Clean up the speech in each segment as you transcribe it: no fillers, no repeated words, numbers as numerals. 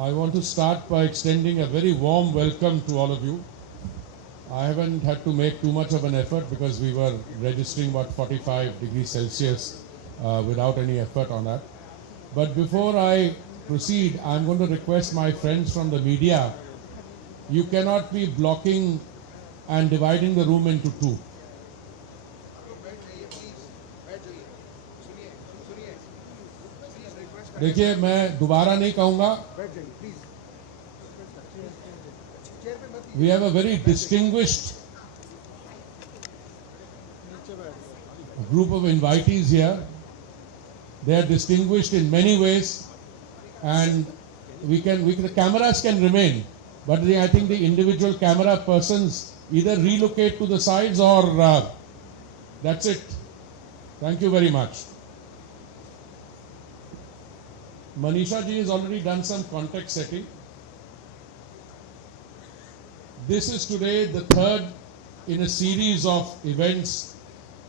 I want to start by extending a very warm welcome to all of you. I haven't had to make too much of an effort because we were registering about 45 degrees Celsius without any effort on that. But before I proceed, I'm going to request my friends from the media, you cannot be blocking and dividing the room into two. देखिए मैं दोबारा नहीं कहूँगा. We have a very distinguished group of invitees here. They are distinguished in many ways, and the cameras can remain, but I think the individual camera persons either relocate to the sides or that's it. Thank you very much. Manisha ji has already done some context setting. This is today the third in a series of events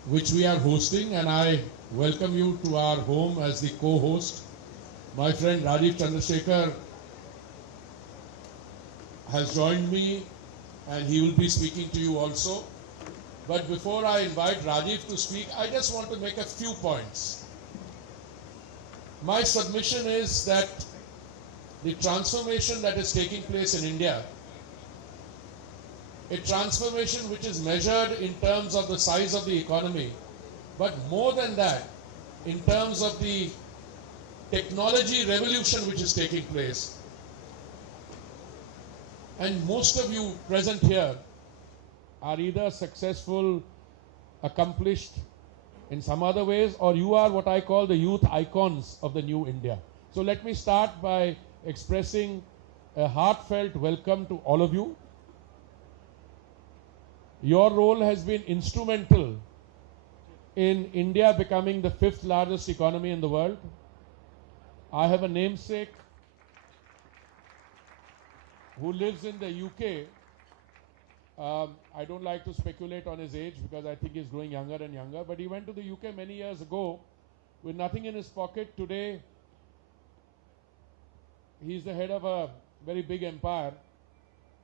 which we are hosting, and I welcome you to our home as the co-host. My friend Rajiv Chandrasekhar has joined me and he will be speaking to you also. But before I invite Rajiv to speak, I just want to make a few points. My submission is that the transformation that is taking place in India, a transformation which is measured in terms of the size of the economy, but more than that, in terms of the technology revolution which is taking place. And most of you present here are either successful, accomplished in some other ways, or you are what I call the youth icons of the new India. So let me start by expressing a heartfelt welcome to all of you. Your role has been instrumental in India becoming the 5th largest economy in the world. I have a namesake who lives in the UK. I don't like to speculate on his age because I think he's growing younger and younger, but he went to the UK many years ago with nothing in his pocket. Today, he's the head of a very big empire.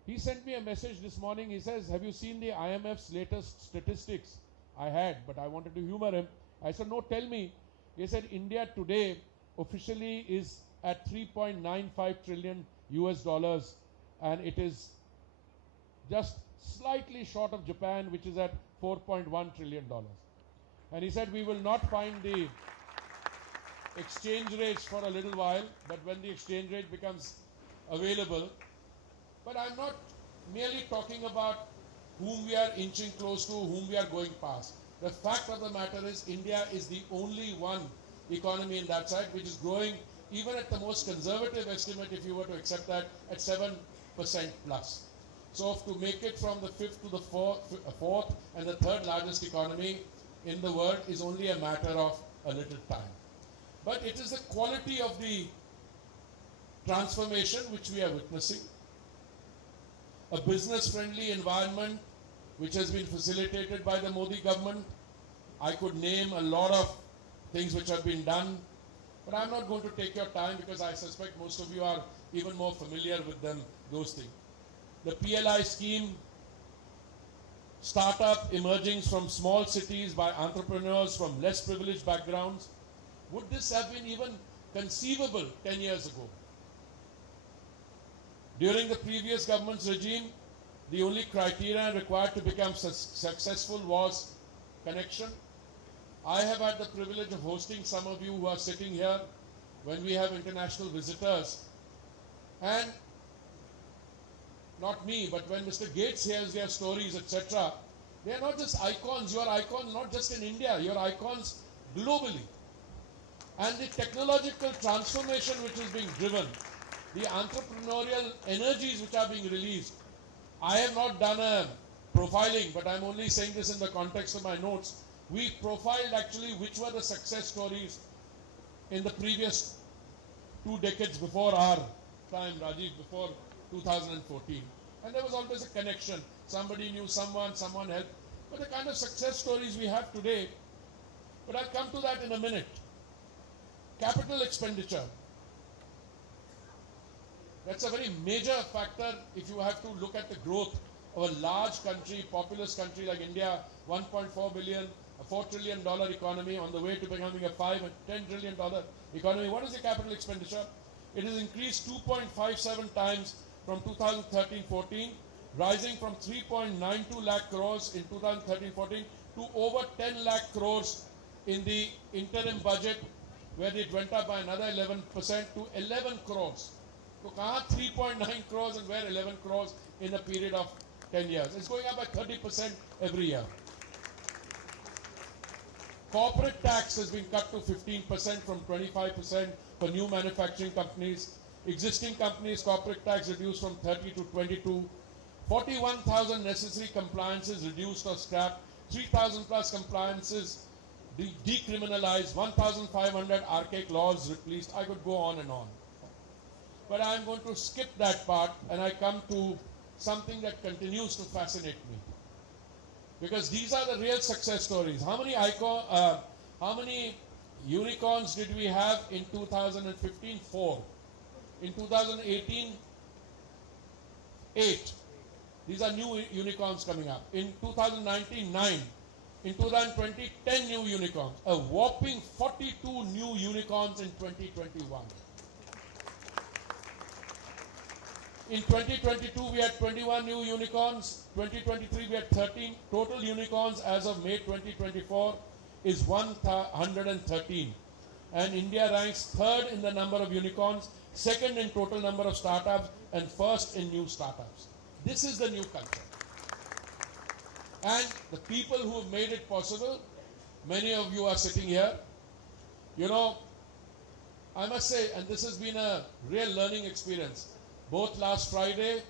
He sent me a message this morning. He says, have you seen the IMF's latest statistics? I had, but I wanted to humor him. I said, no, tell me. He said, India today officially is at 3.95 trillion US dollars, and it is just slightly short of Japan, which is at $4.1 trillion. And he said, we will not find the exchange rates for a little while, but when the exchange rate becomes available. But I'm not merely talking about whom we are inching close to, whom we are going past. The fact of the matter is India is the only one economy in that side which is growing, even at the most conservative estimate, if you were to accept that, at 7% plus. So to make it from the 5th to the 4th and the 3rd largest economy in the world is only a matter of a little time. But it is the quality of the transformation which we are witnessing. A business-friendly environment which has been facilitated by the Modi government. I could name a lot of things which have been done, but I'm not going to take your time because I suspect most of you are even more familiar with them, those things. The PLI scheme, startup emerging from small cities by entrepreneurs from less privileged backgrounds. Would this have been even conceivable 10 years ago? During the previous government's regime, the only criteria required to become successful was connection. I have had the privilege of hosting some of you who are sitting here when we have international visitors. And not me, but when Mr. Gates hears their stories, etc., they are not just icons. You are icons not just in India, you are icons globally. And the technological transformation which is being driven, the entrepreneurial energies which are being released. I have not done a profiling, but I'm only saying this in the context of my notes. We profiled actually which were the success stories in the previous 2 decades before our time, Rajiv, before 2014. And there was always a connection. Somebody knew someone, someone helped. But the kind of success stories we have today, but I'll come to that in a minute. Capital expenditure. That's a very major factor if you have to look at the growth of a large country, populous country like India, 1.4 billion, a $4 trillion economy on the way to becoming a $5 and $10 trillion economy. What is the capital expenditure? It has increased 2.57 times from 2013-14, rising from 3.92 lakh crores in 2013-14 to over 10 lakh crores in the interim budget, where it went up by another 11% to 11 crores. So, kahan 3.9 crores and where 11 crores in a period of 10 years? It's going up by 30% every year. Corporate tax has been cut to 15% from 25% for new manufacturing companies. Existing companies' corporate tax reduced from 30 to 22. 41,000 necessary compliances reduced or scrapped. 3,000 plus compliances decriminalized. 1,500 archaic laws replaced. I could go on and on. But I'm going to skip that part and I come to something that continues to fascinate me. Because these are the real success stories. How many unicorns did we have in 2015? 4. In 2018, 8. These are new unicorns coming up. In 2019, 9. In 2020, 10 new unicorns. A whopping 42 new unicorns in 2021. In 2022, we had 21 new unicorns. 2023, we had 13. Total unicorns as of May 2024 is 113. And India ranks 3rd in the number of unicorns, 2nd in total number of startups, and 1st in new startups. This is the new culture. And the people who have made it possible, many of you are sitting here. You know, I must say, and this has been a real learning experience, both last Friday,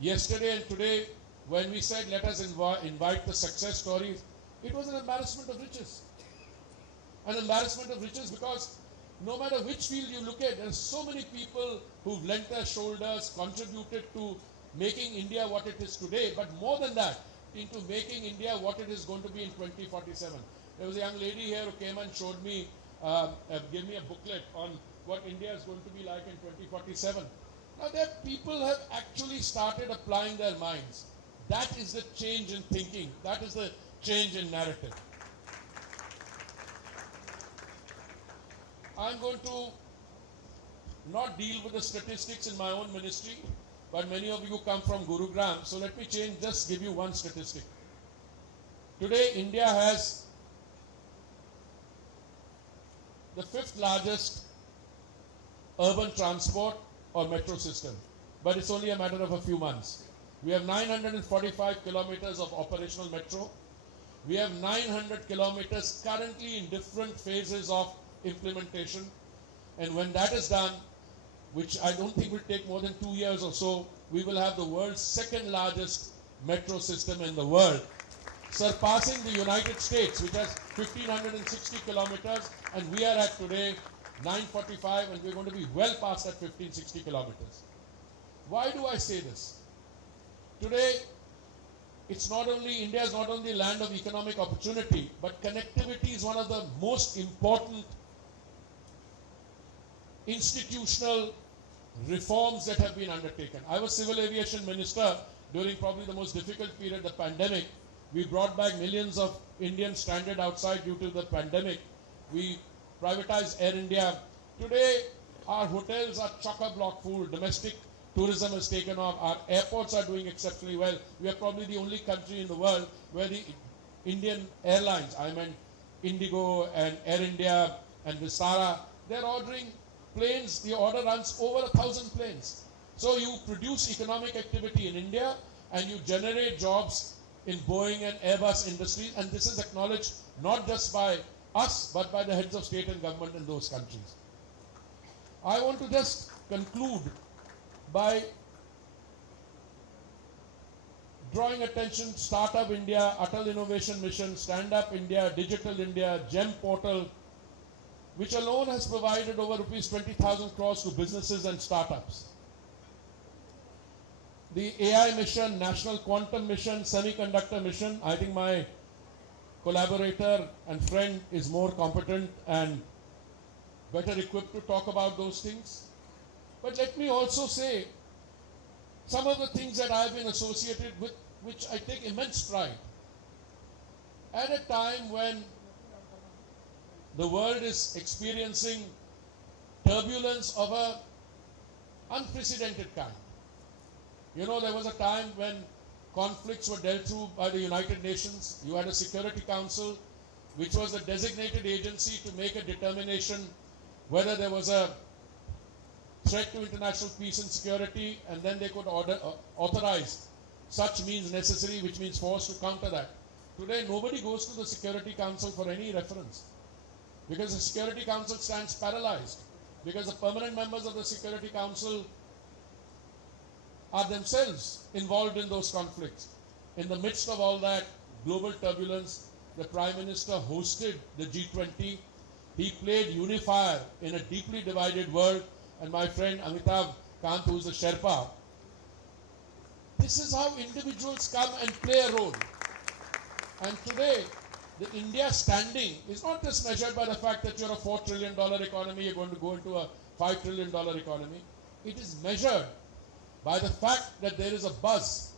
yesterday and today, when we said let us invite the success stories, it was an embarrassment of riches. An embarrassment of riches because no matter which field you look at, there are so many people who've lent their shoulders, contributed to making India what it is today, but more than that, into making India what it is going to be in 2047. There was a young lady here who came and showed me, gave me a booklet on what India is going to be like in 2047. Now that people have actually started applying their minds. That is the change in thinking. That is the change in narrative. I'm going to not deal with the statistics in my own ministry, but many of you come from Gurugram, so let me just give you one statistic. Today, India has the 5th largest urban transport or metro system, but it's only a matter of a few months. We have 945 kilometers of operational metro. We have 900 kilometers currently in different phases of implementation. And when that is done, which I don't think will take more than 2 years or so, we will have the world's 2nd largest metro system in the world, surpassing the United States, which has 1,560 kilometers, and we are at today 945, and we're going to be well past that 1,560 kilometers. Why do I say this? Today, India is not only the land of economic opportunity, but connectivity is one of the most important institutional reforms that have been undertaken. I was civil aviation minister during probably the most difficult period, the pandemic. We brought back millions of Indians stranded outside due to the pandemic. We privatized Air India. Today, our hotels are chock-a-block full. Domestic tourism has taken off. Our airports are doing exceptionally well. We are probably the only country in the world where the Indian airlines, I mean Indigo and Air India and Vistara, they're ordering planes. The order runs over 1,000 planes. So you produce economic activity in India and you generate jobs in Boeing and Airbus industries, and this is acknowledged not just by us but by the heads of state and government in those countries. I want to just conclude by drawing attention: Startup India, Atal Innovation Mission, Stand Up India, Digital India, GEM Portal, which alone has provided over rupees 20,000 crores to businesses and startups. The AI mission, National Quantum Mission, Semiconductor Mission, I think my collaborator and friend is more competent and better equipped to talk about those things. But let me also say some of the things that I have been associated with, which I take immense pride. At a time when the world is experiencing turbulence of a unprecedented kind. You know, there was a time when conflicts were dealt through by the United Nations. You had a Security Council, which was the designated agency to make a determination whether there was a threat to international peace and security, and then they could authorize such means necessary, which means force, to counter that. Today, nobody goes to the Security Council for any reference, because the Security Council stands paralyzed, because the permanent members of the Security Council are themselves involved in those conflicts. In the midst of all that global turbulence, the Prime Minister hosted the G20. He played unifier in a deeply divided world. And my friend Amitabh Kant, who is a Sherpa, this is how individuals come and play a role. And today, the India standing is not just measured by the fact that you're a $4 trillion economy, you're going to go into a $5 trillion economy. It is measured by the fact that there is a buzz,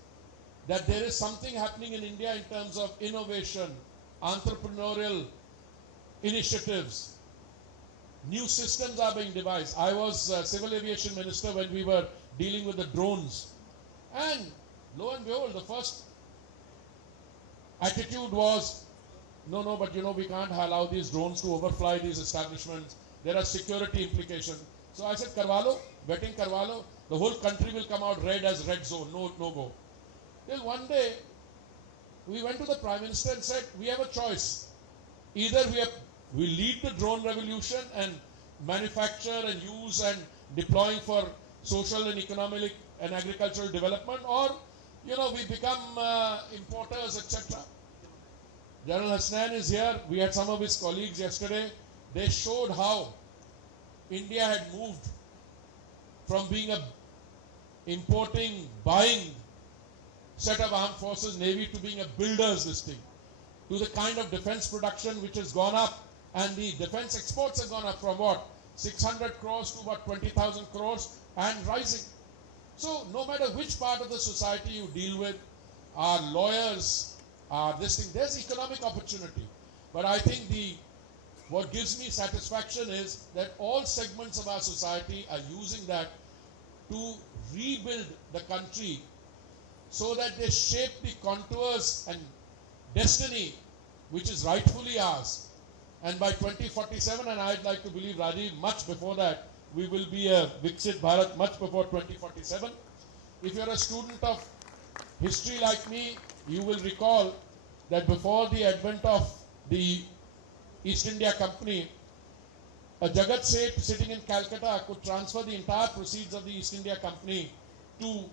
that there is something happening in India in terms of innovation, entrepreneurial initiatives. New systems are being devised. I was civil aviation minister when we were dealing with the drones. And lo and behold, the first attitude was, no, but you know, we can't allow these drones to overfly these establishments. There are security implications. So I said, Karwalo, vetting Karwalo, the whole country will come out red as red zone, no go. Till one day, we went to the Prime Minister and said, we have a choice. Either we lead the drone revolution and manufacture and use and deploying for social and economic and agricultural development, or, you know, we become importers, etc. General Hasnain is here. We had some of his colleagues yesterday. They showed how India had moved from being a importing, buying set of armed forces, Navy, to being a builders this thing, to the kind of defense production which has gone up, and the defense exports have gone up from what? 600 crores to about 20,000 crores and rising. So no matter which part of the society you deal with, our lawyers, this thing, there's economic opportunity. But I think what gives me satisfaction is that all segments of our society are using that to rebuild the country so that they shape the contours and destiny which is rightfully ours. And by 2047, and I'd like to believe, Rajiv, much before that, we will be a Viksit Bharat much before 2047. If you're a student of history like me, you will recall that before the advent of the East India Company, a Jagat Seth sitting in Calcutta could transfer the entire proceeds of the East India Company to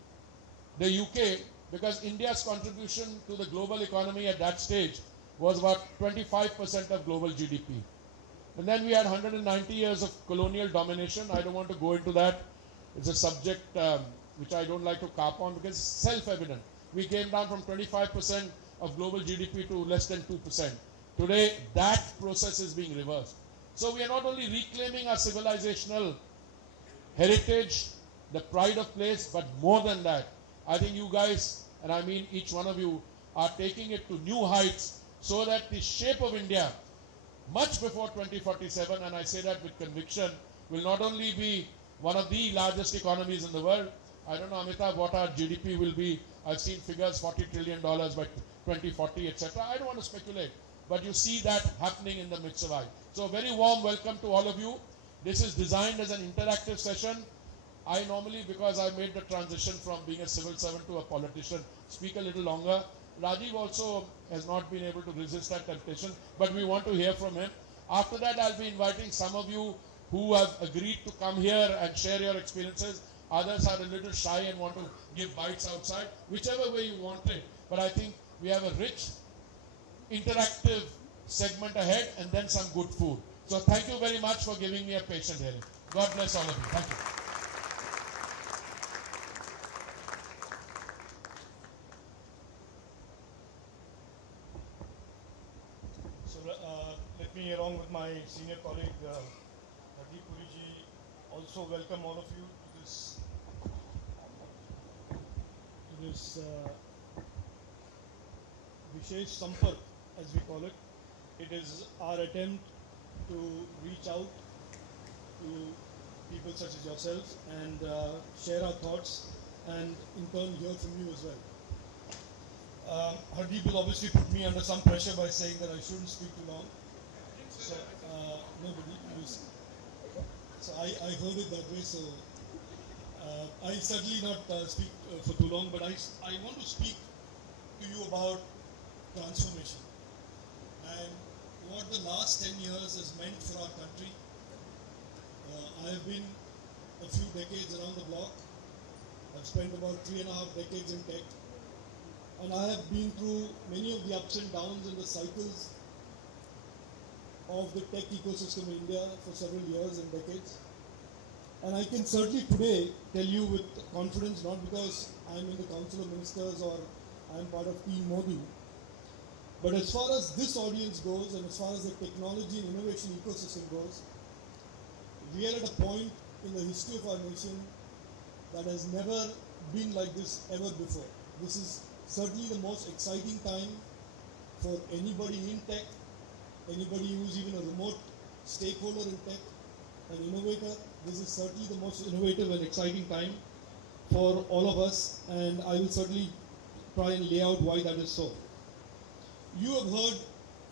the UK, because India's contribution to the global economy at that stage was about 25% of global GDP. And then we had 190 years of colonial domination. I don't want to go into that. It's a subject which I don't like to carp on, because it's self-evident. We came down from 25% of global GDP to less than 2%. Today, that process is being reversed. So we are not only reclaiming our civilizational heritage, the pride of place, but more than that, I think you guys, and I mean each one of you, are taking it to new heights so that the shape of India, much before 2047, and I say that with conviction, will not only be one of the largest economies in the world. I don't know, Amitabh, what our GDP will be. I've seen figures, $40 trillion by 2040, etc. I don't want to speculate, but you see that happening in the midst of it. So a very warm welcome to all of you. This is designed as an interactive session. I normally, because I made the transition from being a civil servant to a politician, speak a little longer. Rajiv also has not been able to resist that temptation, but we want to hear from him. After that, I'll be inviting some of you who have agreed to come here and share your experiences. Others are a little shy and want to give bites outside, whichever way you want it. But I think we have a rich, interactive segment ahead, and then some good food. So thank you very much for giving me a patient hearing. God bless all of you. Thank you. So let me, along with my senior colleague, Hardeep Puri ji, also welcome all of you to this this Vishesh Sampark, as we call it. It is our attempt to reach out to people such as yourself and share our thoughts and in turn hear from you as well. Hardeep will obviously put me under some pressure by saying that I shouldn't speak too long. So, so I heard it that way, so I certainly not speak for too long, but I want to speak to you about transformation and what the last 10 years has meant for our country. I have been a few decades around the block. I've spent about 3.5 decades in tech. And I have been through many of the ups and downs and the cycles of the tech ecosystem in India for several years and decades. And I can certainly today tell you with confidence, not because I'm in the Council of Ministers or I'm part of Team Modi, but as far as this audience goes and as far as the technology and innovation ecosystem goes, we are at a point in the history of our nation that has never been like this ever before. This is certainly the most exciting time for anybody in tech, anybody who's even a remote stakeholder in tech, an innovator. This is certainly the most innovative and exciting time for all of us, and I will certainly try and lay out why that is so. You have heard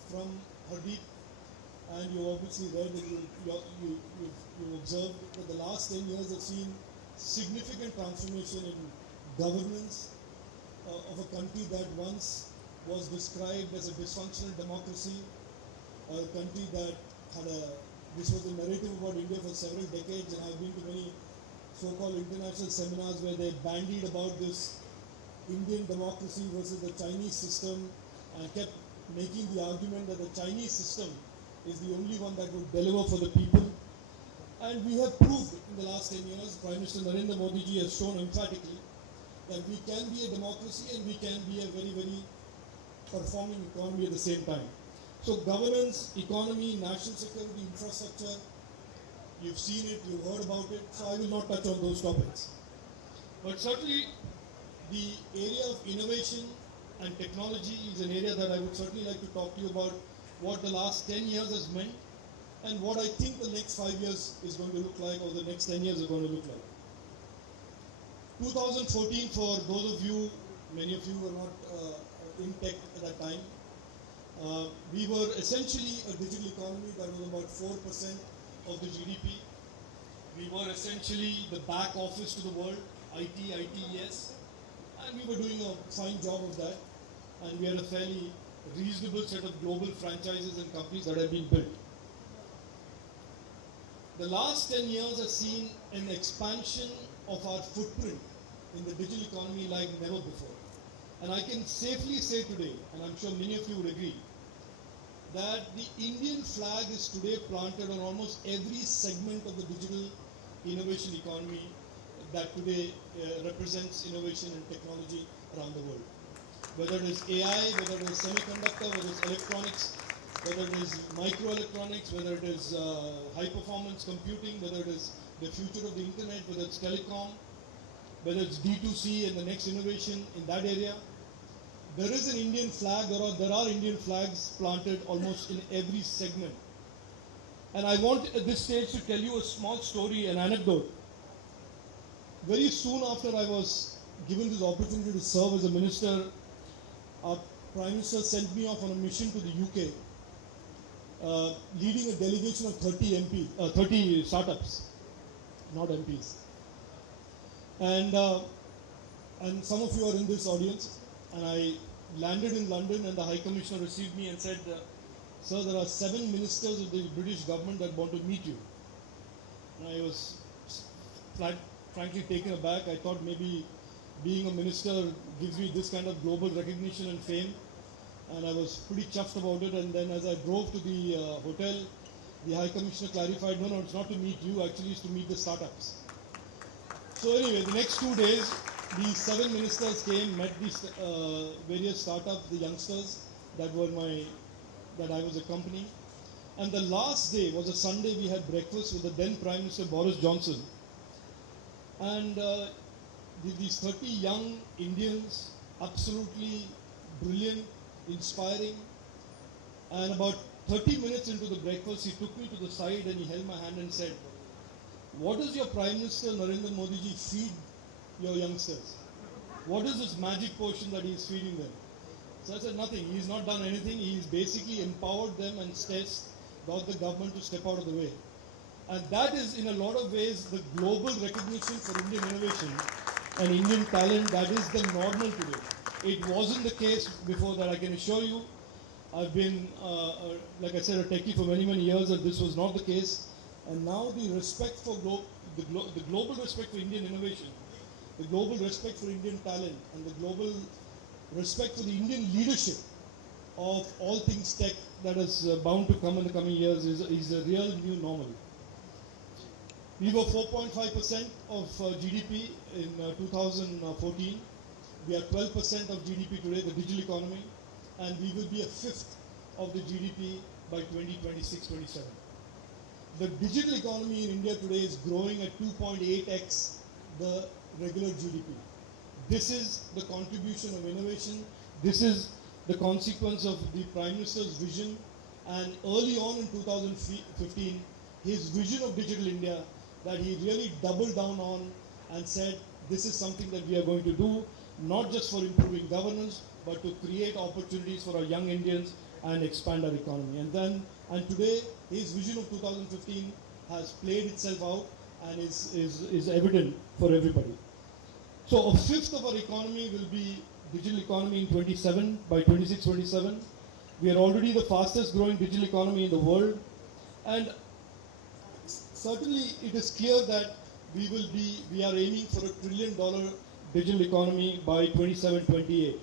from Hardeep, and you obviously read and you observed that the last 10 years have seen significant transformation in governance of a country that once was described as a dysfunctional democracy, a country that had this was the narrative about India for several decades, and I've been to many so-called international seminars where they bandied about this Indian democracy versus the Chinese system, and kept making the argument that the Chinese system is the only one that would deliver for the people. And we have proved in the last 10 years, Prime Minister Narendra Modi ji has shown emphatically that we can be a democracy and we can be a very, very performing economy at the same time. So governance, economy, national security, infrastructure, you've seen it, you've heard about it, so I will not touch on those topics. But certainly the area of innovation and technology is an area that I would certainly like to talk to you about, what the last 10 years has meant and what I think the next 5 years is going to look like, or the next 10 years are going to look like. 2014, for those of you, many of you were not in tech at that time, we were essentially a digital economy that was about 4% of the GDP. We were essentially the back office to the world, IT, yes, and we were doing a fine job of that, and we had a fairly reasonable set of global franchises and companies that have been built. The last 10 years has seen an expansion of our footprint in the digital economy like never before. And I can safely say today, and I'm sure many of you would agree, that the Indian flag is today planted on almost every segment of the digital innovation economy that today represents innovation and technology around the world. Whether it is AI, whether it is semiconductor, whether it's electronics, whether it is microelectronics, whether it is high-performance computing, whether it is the future of the internet, whether it's telecom, whether it's D2C and the next innovation in that area. There is an Indian flag, or there are Indian flags planted almost in every segment. And I want at this stage to tell you a small story, an anecdote. Very soon after I was given this opportunity to serve as a minister, our Prime Minister sent me off on a mission to the UK, leading a delegation of 30 startups, not MPs. And some of you are in this audience, and I landed in London, and the High Commissioner received me and said, sir, there are 7 ministers of the British government that want to meet you. And I was frankly taken aback. I thought maybe being a minister gives me this kind of global recognition and fame, and I was pretty chuffed about it. And then as I drove to the hotel, the High Commissioner clarified, no, it's not to meet you, actually it's to meet the startups. So anyway, the next 2 days, the 7 ministers came, met these various startups, the youngsters that I was accompanying. And the last day was a Sunday. We had breakfast with the then Prime Minister Boris Johnson. And these 30 young Indians, absolutely brilliant, inspiring. And about 30 minutes into the breakfast, he took me to the side and he held my hand and said, "What does your Prime Minister Narendra Modi ji feed your youngsters? What is this magic potion that he is feeding them?" So I said, "Nothing. He's not done anything. He's basically empowered them and got the government to step out of the way." And that is, in a lot of ways, the global recognition for Indian innovation and Indian talent that is the normal today. It wasn't the case before that, I can assure you. I've been, like I said, a techie for many, many years, and this was not the case. And now the respect for the global respect for Indian innovation, the global respect for Indian talent, and the global respect for the Indian leadership of all things tech that is bound to come in the coming years is a real new normal. We were 4.5% of GDP in 2014. We are 12% of GDP today, the digital economy, and we will be a fifth of the GDP by 2026-27. The digital economy in India today is growing at 2.8x the regular GDP. This is the contribution of innovation. This is the consequence of the Prime Minister's vision. And early on in 2015, his vision of Digital India that he really doubled down on and said, this is something that we are going to do, not just for improving governance, but to create opportunities for our young Indians and expand our economy. And today, his vision of 2015 has played itself out and is evident for everybody. So a fifth of our economy will be digital economy in 27, by 26-27. We are already the fastest growing digital economy in the world. And certainly it is clear that we are aiming for $1 trillion digital economy by 27-28.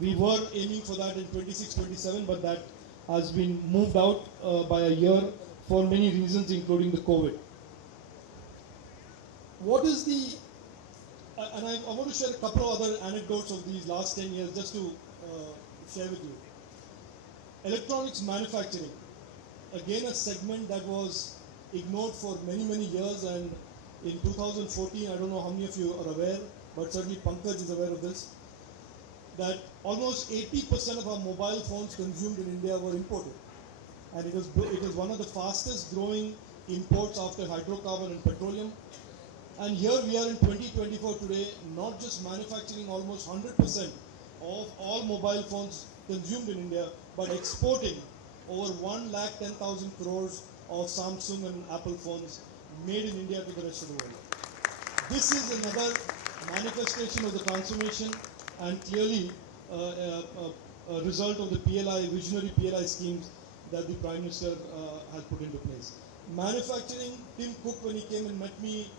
We were aiming for that in 26-27, but that has been moved out by a year for many reasons, including the COVID. What is the, and I want to share a couple of other anecdotes of these last 10 years just to share with you. Electronics manufacturing, again a segment that was ignored for many, many years, and in 2014, I don't know how many of you are aware, but certainly Pankaj is aware of this, that almost 80% of our mobile phones consumed in India were imported. And it is one of the fastest growing imports after hydrocarbon and petroleum. And here we are in 2024 today, not just manufacturing almost 100% of all mobile phones consumed in India, but exporting over 110,000 crores of Samsung and Apple phones made in India to the rest of the world. This is another manifestation of the transformation and clearly a result of the PLI, visionary PLI schemes that the Prime Minister has put into place. Manufacturing, Tim Cook, when he came and met me,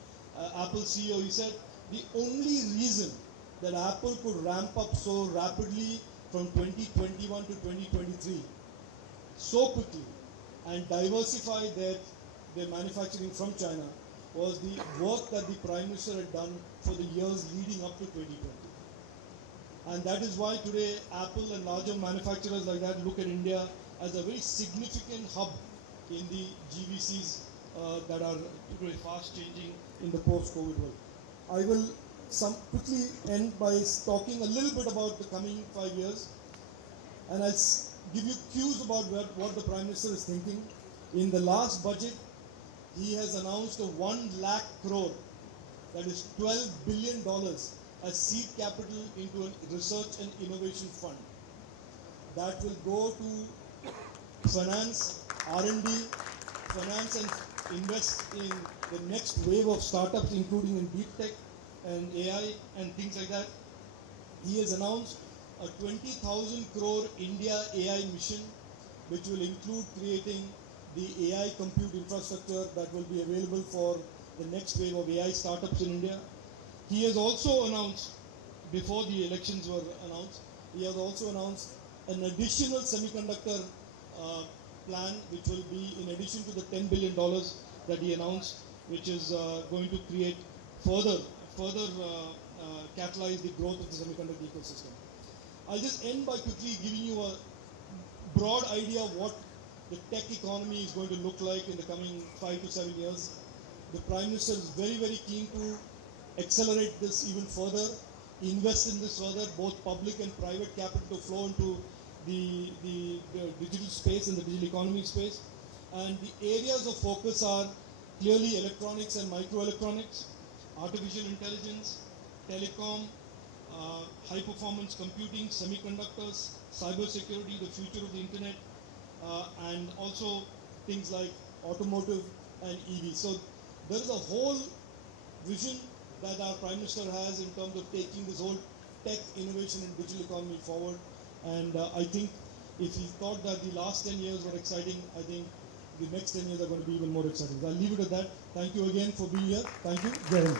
Apple CEO, he said, the only reason that Apple could ramp up so rapidly from 2021 to 2023 so quickly and diversify their manufacturing from China was the work that the Prime Minister had done for the years leading up to 2020. And that is why today Apple and larger manufacturers like that look at India as a very significant hub in the GVCs that are today fast changing in the post-COVID world. I will quickly end by talking a little bit about the coming 5 years, and I'll give you cues about what the Prime Minister is thinking. In the last budget, he has announced a 1 lakh crore, that is $12 billion, as seed capital into a research and innovation fund. That will go to finance, R&D, finance and invest in the next wave of startups, including in deep tech and AI and things like that. He has announced a 20,000 crore India AI mission, which will include creating the AI compute infrastructure that will be available for the next wave of AI startups in India. He has also announced, before the elections were announced, he has also announced an additional semiconductor plan, which will be in addition to the $10 billion that he announced, which is going to create further catalyze the growth of the semiconductor ecosystem. I'll just end by quickly giving you a broad idea of what the tech economy is going to look like in the coming 5 to 7 years. The Prime Minister is very, very keen to accelerate this even further, invest in this further, both public and private capital to flow into the digital space and the digital economy space. And the areas of focus are clearly electronics and microelectronics, artificial intelligence, telecom, high performance computing, semiconductors, cyber security, the future of the internet, and also things like automotive and EV. So there is a whole vision that our Prime Minister has in terms of taking this whole tech innovation and digital economy forward. And I think if he thought that the last 10 years were exciting, I think the next 10 years are going to be even more exciting. So I'll leave it at that. Thank you again for being here. Thank you. Jai Hind.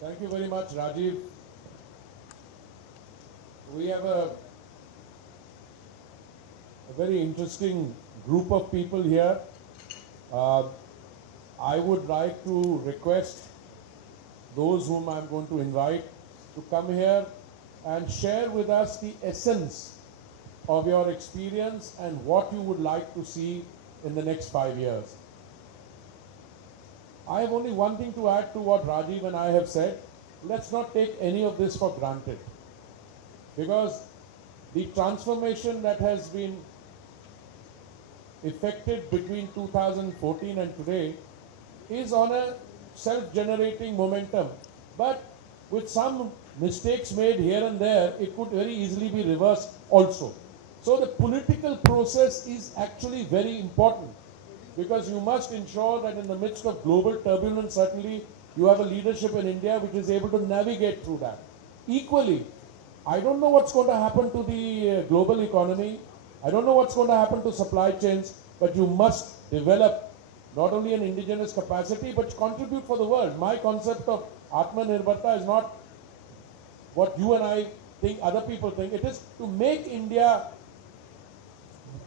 Thank you very much, Rajiv. We have a very interesting group of people here. I would like to request those whom I'm going to invite to come here and share with us the essence of your experience and what you would like to see in the next 5 years. I have only one thing to add to what Rajiv and I have said. Let's not take any of this for granted, because the transformation that has been effected between 2014 and today is on a self-generating momentum, but with some mistakes made here and there, it could very easily be reversed also. So the political process is actually very important, because you must ensure that in the midst of global turbulence, certainly you have a leadership in India which is able to navigate through that. Equally, I don't know what's going to happen to the global economy. I don't know what's going to happen to supply chains, but you must develop not only an indigenous capacity, but contribute for the world. My concept of Atmanirbharta is not what you and I think, other people think. It is to make India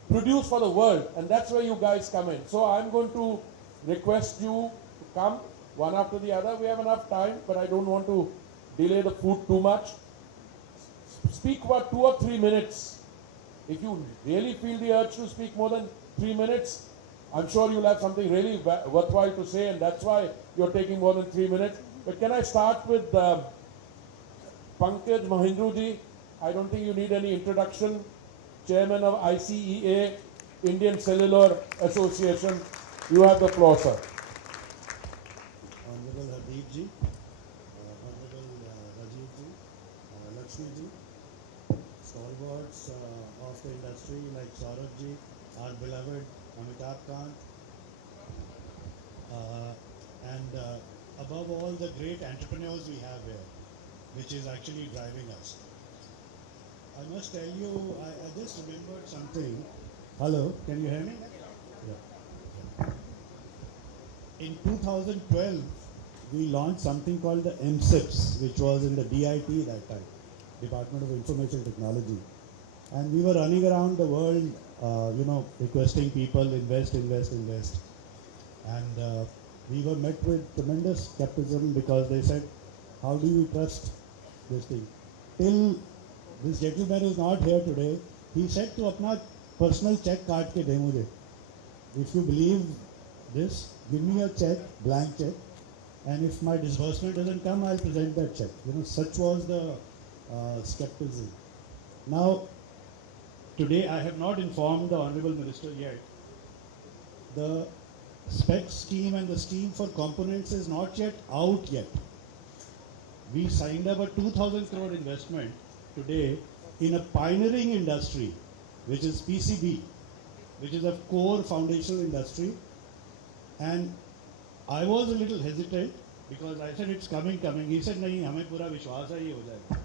produce for the world, and that's where you guys come in. So I'm going to request you to come one after the other. We have enough time, but I don't want to delay the food too much. Speak about 2 or 3 minutes. If you really feel the urge to speak more than 3 minutes, I'm sure you'll have something really worthwhile to say, and that's why you're taking more than 3 minutes. But can I start with Pankaj Mahindruji? I don't think you need any introduction. Chairman of ICEA, Indian Cellular Association. You have the floor, sir. Honorable Hardeep ji, Honorable Rajiv ji, Lakshmi ji, stalwarts of the industry like Saurabh ji, our beloved Amitabh Kant, and above all the great entrepreneurs we have here, which is actually driving us. I must tell you, I just remembered something. Hello, can you hear me? Yeah. In 2012, we launched something called the MSIPS, which was in the DIT that time, Department of Information Technology. And we were running around the world, requesting people invest. And we were met with tremendous skepticism because they said, how do you trust this thing? Till this gentleman is not here today, he said to apna personal check kaat ke de mujhe. If you believe this, give me a check, blank check, and if my disbursement doesn't come, I'll present that check. Such was the skepticism. Now, today I have not informed the Honorable Minister yet. The spec scheme and the scheme for components is not yet out yet. We signed up a 2,000 crore investment today in a pioneering industry, which is PCB, which is a core foundational industry. And I was a little hesitant because I said it's coming. He said, nahi, hame pura vishwas hai, ye ho jayega.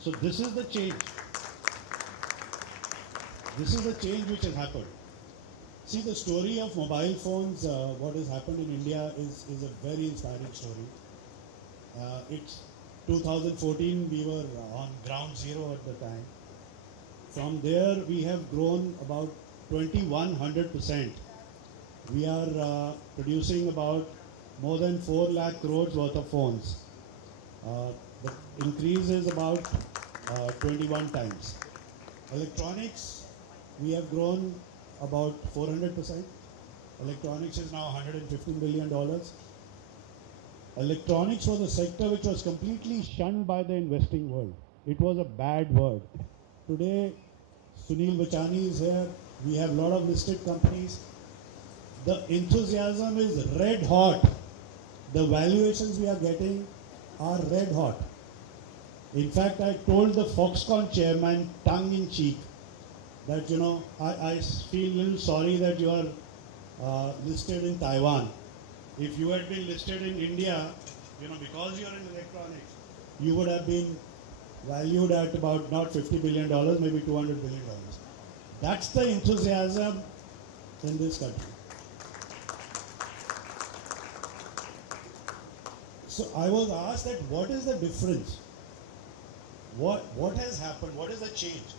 So this is the change. This is the change which has happened. See, the story of mobile phones, what has happened in India is a very inspiring story. It's 2014, we were on ground zero at the time. From there, we have grown about 2100%. We are producing about more than 4 lakh crores worth of phones. The increase is about 21 times. Electronics, we have grown about 400%. Electronics is now $115 billion. Electronics was a sector which was completely shunned by the investing world. It was a bad word. Today, Sunil Bachani is here. We have a lot of listed companies. The enthusiasm is red hot. The valuations we are getting are red hot. In fact, I told the Foxconn chairman, tongue in cheek, that I feel a little sorry that you are listed in Taiwan. If you had been listed in India, because you are in electronics, you would have been valued at about not $50 billion, maybe $200 billion. That's the enthusiasm in this country. So I was asked that what is the difference? What has happened? What is the change?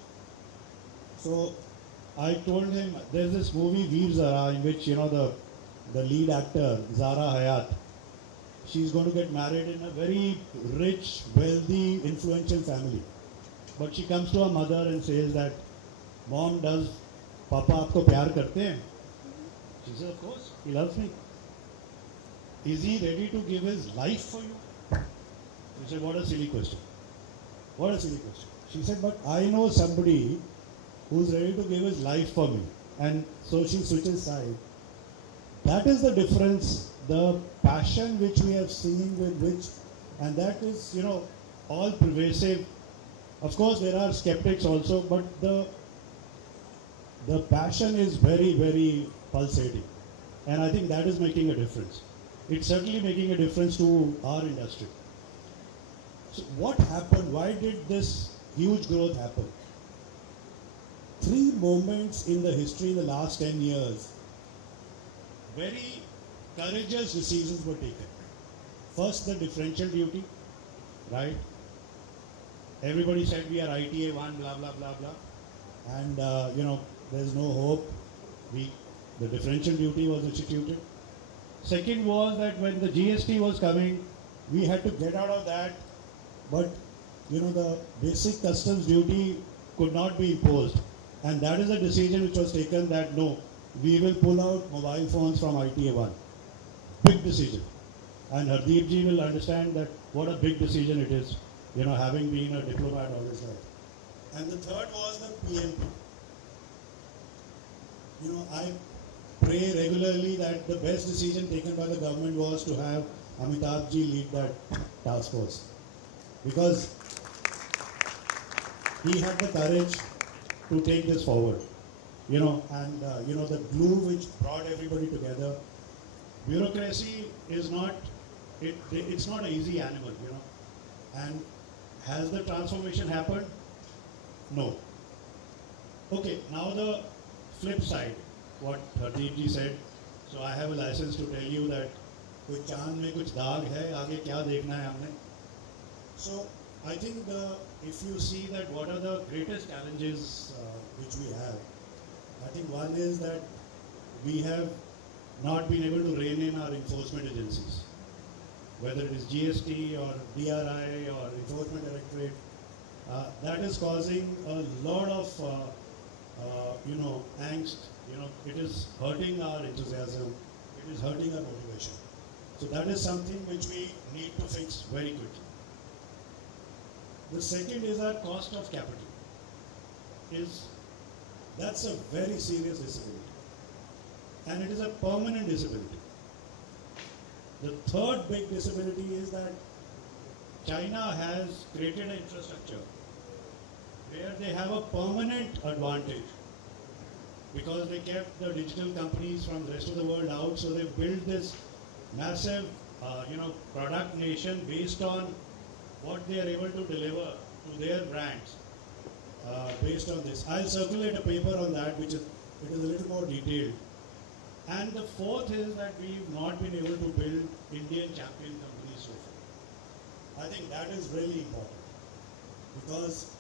So I told him there's this movie Veer Zara in which the lead actor Zara Hayat, she's going to get married in a very rich, wealthy, influential family. But she comes to her mother and says that, Mom, does Papa aapko pyar karte hain? She says, of course, he loves me. Is he ready to give his life for you? She said, what a silly question. What a silly question. She said, but I know somebody who's ready to give his life for me. And so she switches side. That is the difference, the passion which we have seen with which, and that is, all pervasive. Of course, there are skeptics also, but the passion is very, very pulsating. And I think that is making a difference. It's certainly making a difference to our industry. So what happened? Why did this huge growth happen? 3 moments in the history in the last 10 years, very courageous decisions were taken. First, the differential duty, right? Everybody said we are ITA 1, blah, blah, blah, blah. And, there's no hope. The differential duty was instituted. Second was that when the GST was coming, we had to get out of that. But, the basic customs duty could not be imposed. And that is a decision which was taken that no, we will pull out mobile phones from ITA 1. Big decision. And Hardeep ji will understand that what a big decision it is, having been a diplomat all his life. And the third was the PMP. I pray regularly that the best decision taken by the government was to have Amitabh ji lead that task force. Because he had the courage to take this forward. The glue which brought everybody together. Bureaucracy is not, it's not an easy animal, And has the transformation happened? No. Okay, now the flip side, what Hardeep ji said. So I have a license to tell you that कोई चांद में कुछ दाग है, आगे क्या देखना है हमने. So I think if you see that what are the greatest challenges which we have, I think one is that we have not been able to rein in our enforcement agencies, whether it is GST or DRI or Enforcement Directorate. That is causing a lot of angst. It is hurting our enthusiasm. It is hurting our motivation. So that is something which we need to fix very quickly. The second is our cost of capital. That's a very serious disability. And it is a permanent disability. The third big disability is that China has created an infrastructure where they have a permanent advantage because they kept the digital companies from the rest of the world out, so they built this massive product nation based on what they are able to deliver to their brands based on this. I'll circulate a paper on that, it is a little more detailed. And the fourth is that we've not been able to build Indian champion companies so far. I think that is really important because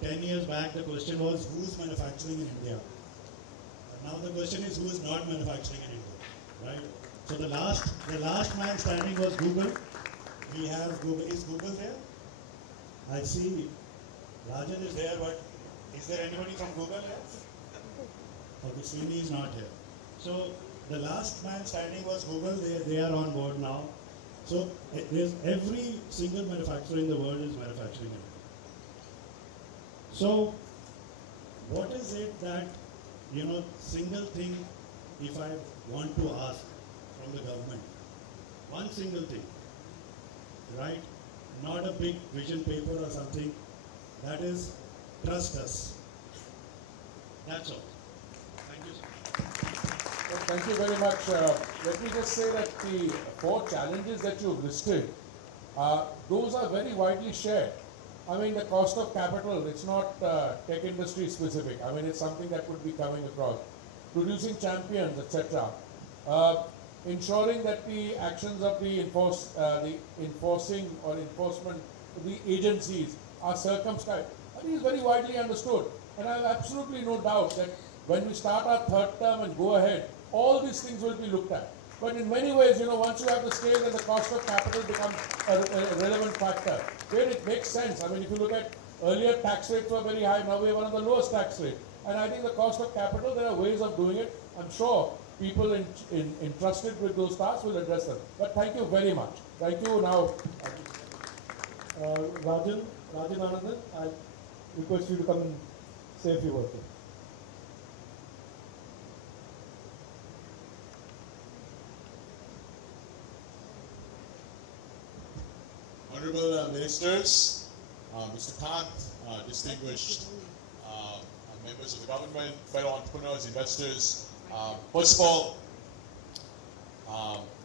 10 years back the question was who's manufacturing in India. Now the question is who is not manufacturing in India, right? So the last man standing was Google. We have Google. Is Google there? I see Rajan is there, but is there anybody from Google here? Okay, Srini is not here. So the last man standing was Google. They are on board now. So there's every single manufacturer in the world is manufacturing it. So what is it that, single thing, if I want to ask from the government, one single thing, right? Not a big vision paper or something, that is, trust us. That's all. Thank you, sir. Well, thank you very much. Let me just say that the 4 challenges that you've listed, those are very widely shared. I mean, the cost of capital, it's not tech industry specific. I mean, it's something that would be coming across. Producing champions, etc. Ensuring that the actions of the enforcement, the agencies are circumscribed. I think it's very widely understood. And I have absolutely no doubt that when we start our 3rd term and go ahead, all these things will be looked at. But in many ways, once you have the scale, then the cost of capital becomes a relevant factor. Where it makes sense. I mean, if you look at earlier, tax rates were very high, now we have one of the lowest tax rates. And I think the cost of capital, there are ways of doing it. I'm sure people entrusted with those tasks will address them. But thank you very much. Thank you. Now, Rajan Anandan, I request you to come and say a few words. Honorable Ministers, Mr. Kant, distinguished members of the government, fellow entrepreneurs, investors. First of all,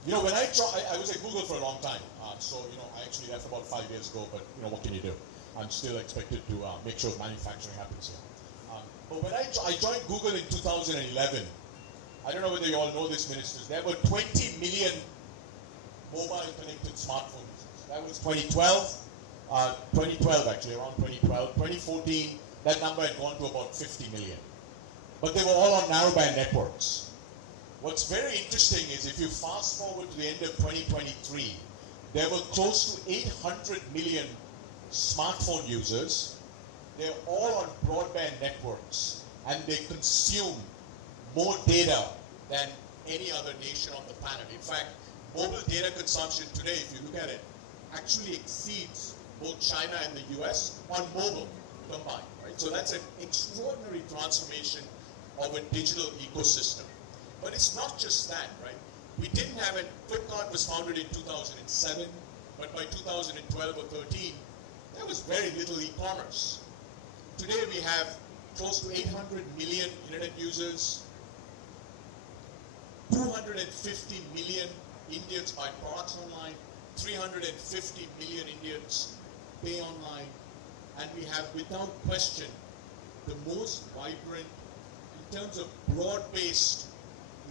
when I was at Google for a long time, so I actually left about 5 years ago, but what can you do? I'm still expected to make sure manufacturing happens here. But when I joined Google in 2011, I don't know whether you all know this, ministers, there were 20 million mobile connected smartphones. That was 2012, actually, around 2012. 2014, that number had gone to about 50 million. But they were all on narrowband networks. What's very interesting is if you fast forward to the end of 2023, there were close to 800 million smartphone users. They're all on broadband networks, and they consume more data than any other nation on the planet. In fact, mobile data consumption today, if you look at it, actually exceeds both China and the US on mobile combined, right? So that's an extraordinary transformation of a digital ecosystem. But it's not just that, right? We didn't have it. Flipkart was founded in 2007, but by 2012 or 13, there was very little e-commerce. Today we have close to 800 million internet users, 250 million Indians buy products online, 350 million Indians pay online, and we have, without question, the most vibrant, in terms of broad-based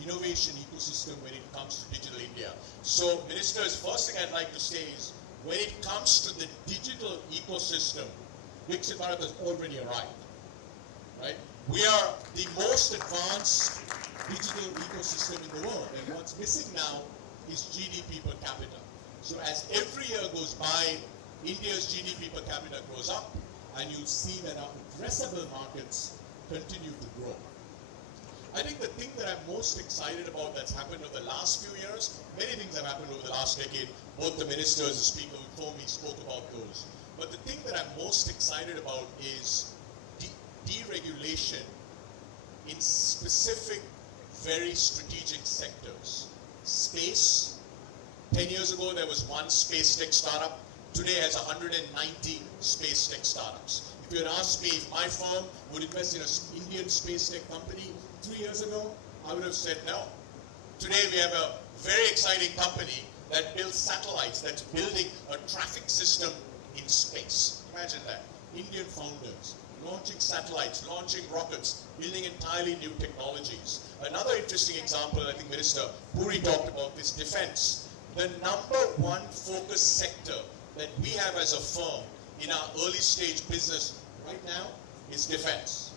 innovation ecosystem when it comes to digital India. So, ministers, first thing I'd like to say is, when it comes to the digital ecosystem, Viksit Bharat has already arrived, right? We are the most advanced digital ecosystem in the world, and what's missing now is GDP per capita. So as every year goes by, India's GDP per capita goes up, and you'll see that our addressable markets continue to grow. I think the thing that I'm most excited about that's happened over the last few years, many things have happened over the last decade. Both the ministers, the speaker before me spoke about those. But the thing that I'm most excited about is deregulation in specific, very strategic sectors. Space. 10 years ago, there was one space tech startup. Today has 190 space tech startups. If you had asked me if my firm would invest in an Indian space tech company 3 years ago, I would have said no. Today we have a very exciting company that builds satellites, that's building a traffic system in space. Imagine that. Indian founders, launching satellites, launching rockets, building entirely new technologies. Another interesting example, I think Minister Puri talked about, this defense. The number one focus sector that we have as a firm in our early stage business right now is defense.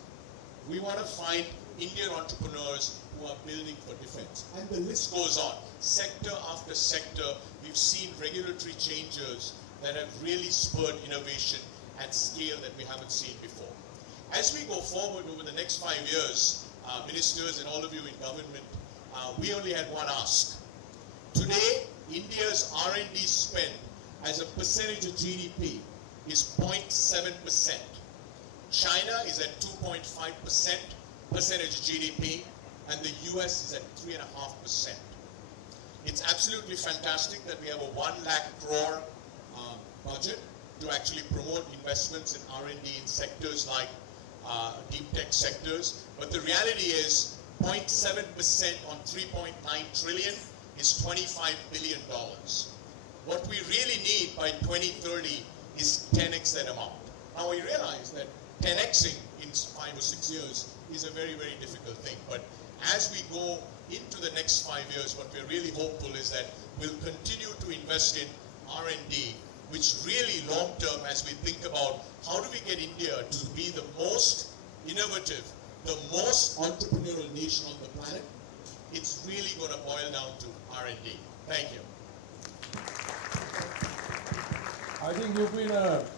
We want to find Indian entrepreneurs who are building for defense. And the list goes on. Sector after sector, we've seen regulatory changes that have really spurred innovation at scale that we haven't seen before. As we go forward over the next 5 years, ministers and all of you in government, we only had one ask. Today, India's R&D spend as a percentage of GDP is 0.7%. China is at 2.5% percentage of GDP, and the US is at 3.5%. It's absolutely fantastic that we have a 1 lakh crore budget to actually promote investments in R&D in sectors like deep tech sectors. But the reality is 0.7% on 3.9 trillion is $25 billion. What we really need by 2030 is 10x that amount. Now we realize that 10xing in 5 or 6 years is a very, very difficult thing. But as we go into the next 5 years, what we're really hopeful is that we'll continue to invest in R&D, which really long term, as we think about how do we get India to be the most innovative, the most entrepreneurial nation on the planet, it's really going to boil down to R&D. Thank you. I think you've been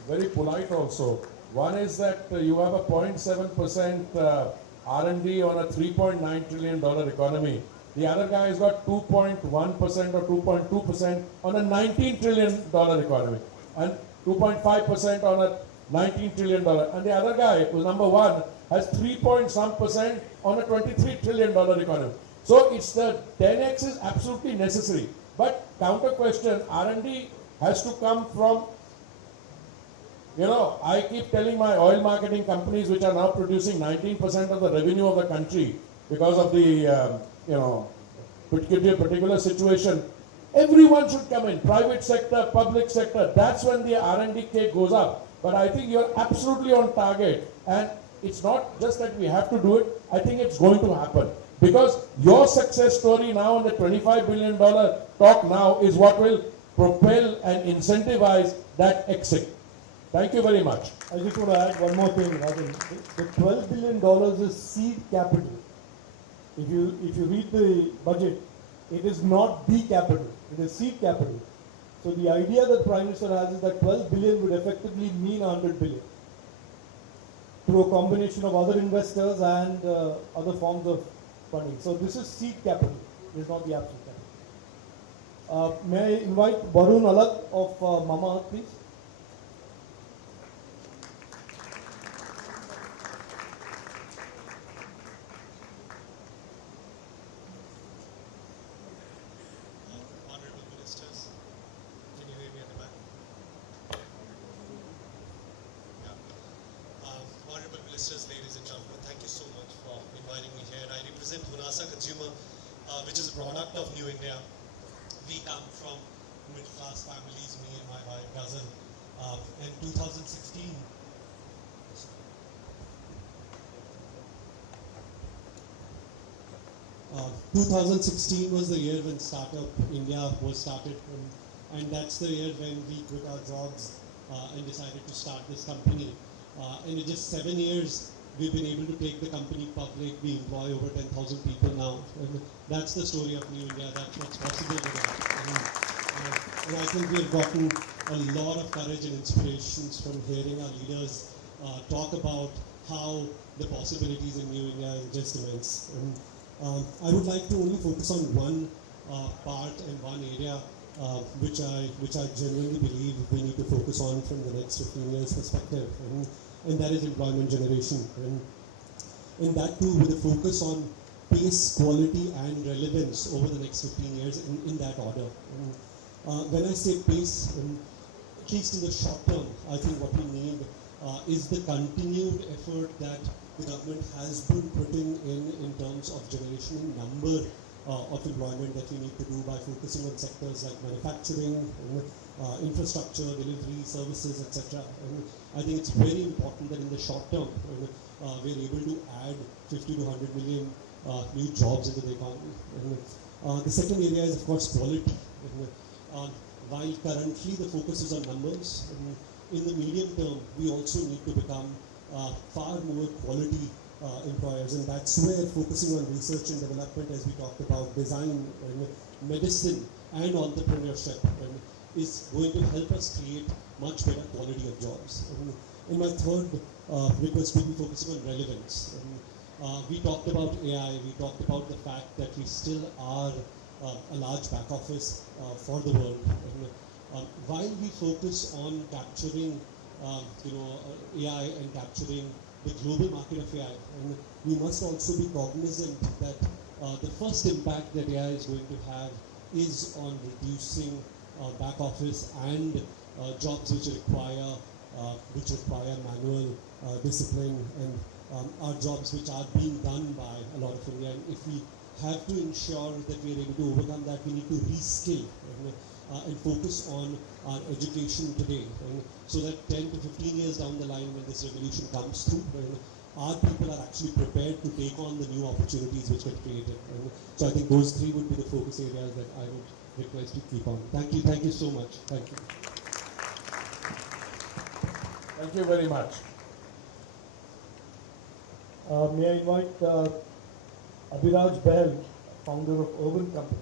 very polite also. One is that you have a 0.7% R&D on a $3.9 trillion economy. The other guy has got 2.1% or 2.2% on a $19 trillion economy, and 2.5% on a $19 trillion. And the other guy, who's number one, has 3.some% on a $23 trillion economy. So it's the 10x is absolutely necessary. But counter question, R&D has to come from, I keep telling my oil marketing companies, which are now producing 19% of the revenue of the country because of the, particular situation, everyone should come in, private sector, public sector. That's when the R&D cake goes up. But I think you're absolutely on target. And it's not just that we have to do it, I think it's going to happen. Because your success story now on the $25 billion talk now is what will propel and incentivize that exit. Thank you very much. I just want to add one more thing, Rajan. The $12 billion is seed capital. If you read the budget, it is not the capital, it is seed capital. So the idea that Prime Minister has is that 12 billion would effectively mean 100 billion through a combination of other investors and other forms of funding. So this is seed capital, it is not the absolute capital. May I invite Varun Alag of Mama Earth, please? Ladies and gentlemen, thank you so much for inviting me here. I represent Hunasa Consumer, which is a product of New India. We come from middle-class families, me and my wife, Ghazal. In 2016, was the year when Startup India was started, and that's the year when we quit our jobs and decided to start this company. And in just 7 years, we've been able to take the company public. We employ over 10,000 people now. And that's the story of New India. That's what's possible today. And I think we've gotten a lot of courage and inspirations from hearing our leaders talk about how the possibilities in New India are just immense. And I would like to only focus on one part and one area which I genuinely believe we need to focus on from the next 15 years perspective. And that is employment generation, and that too with a focus on pace, quality and relevance over the next 15 years in that order. When I say pace, at least in the short term, I think what we need is the continued effort that the government has been putting in terms of generation and number of employment that we need to do by focusing on sectors like manufacturing, infrastructure, delivery, services, etc. I think it's very important that in the short term, we're able to add 50 to 100 million new jobs into the economy. The second area is, of course, quality. While currently the focus is on numbers, in the medium term, we also need to become far more quality employers, and that's where focusing on research and development, as we talked about, design, medicine, and entrepreneurship is going to help us create much better quality of jobs. And my third request will be focusing on relevance. We talked about AI, we talked about the fact that we still are a large back office for the world. And, while we focus on capturing AI and capturing the global market of AI, and we must also be cognizant that the first impact that AI is going to have is on reducing back office and jobs which require manual discipline and are jobs which are being done by a lot of India. And if we have to ensure that we are able to overcome that, we need to reskill and focus on our education today, so that 10 to 15 years down the line, when this revolution comes through, our people are actually prepared to take on the new opportunities which get created. So I think those three would be the focus areas that I would request to keep on. Thank you so much. Thank you. Thank you very much. May I invite Abhiraj Bahl, founder of Urban Company.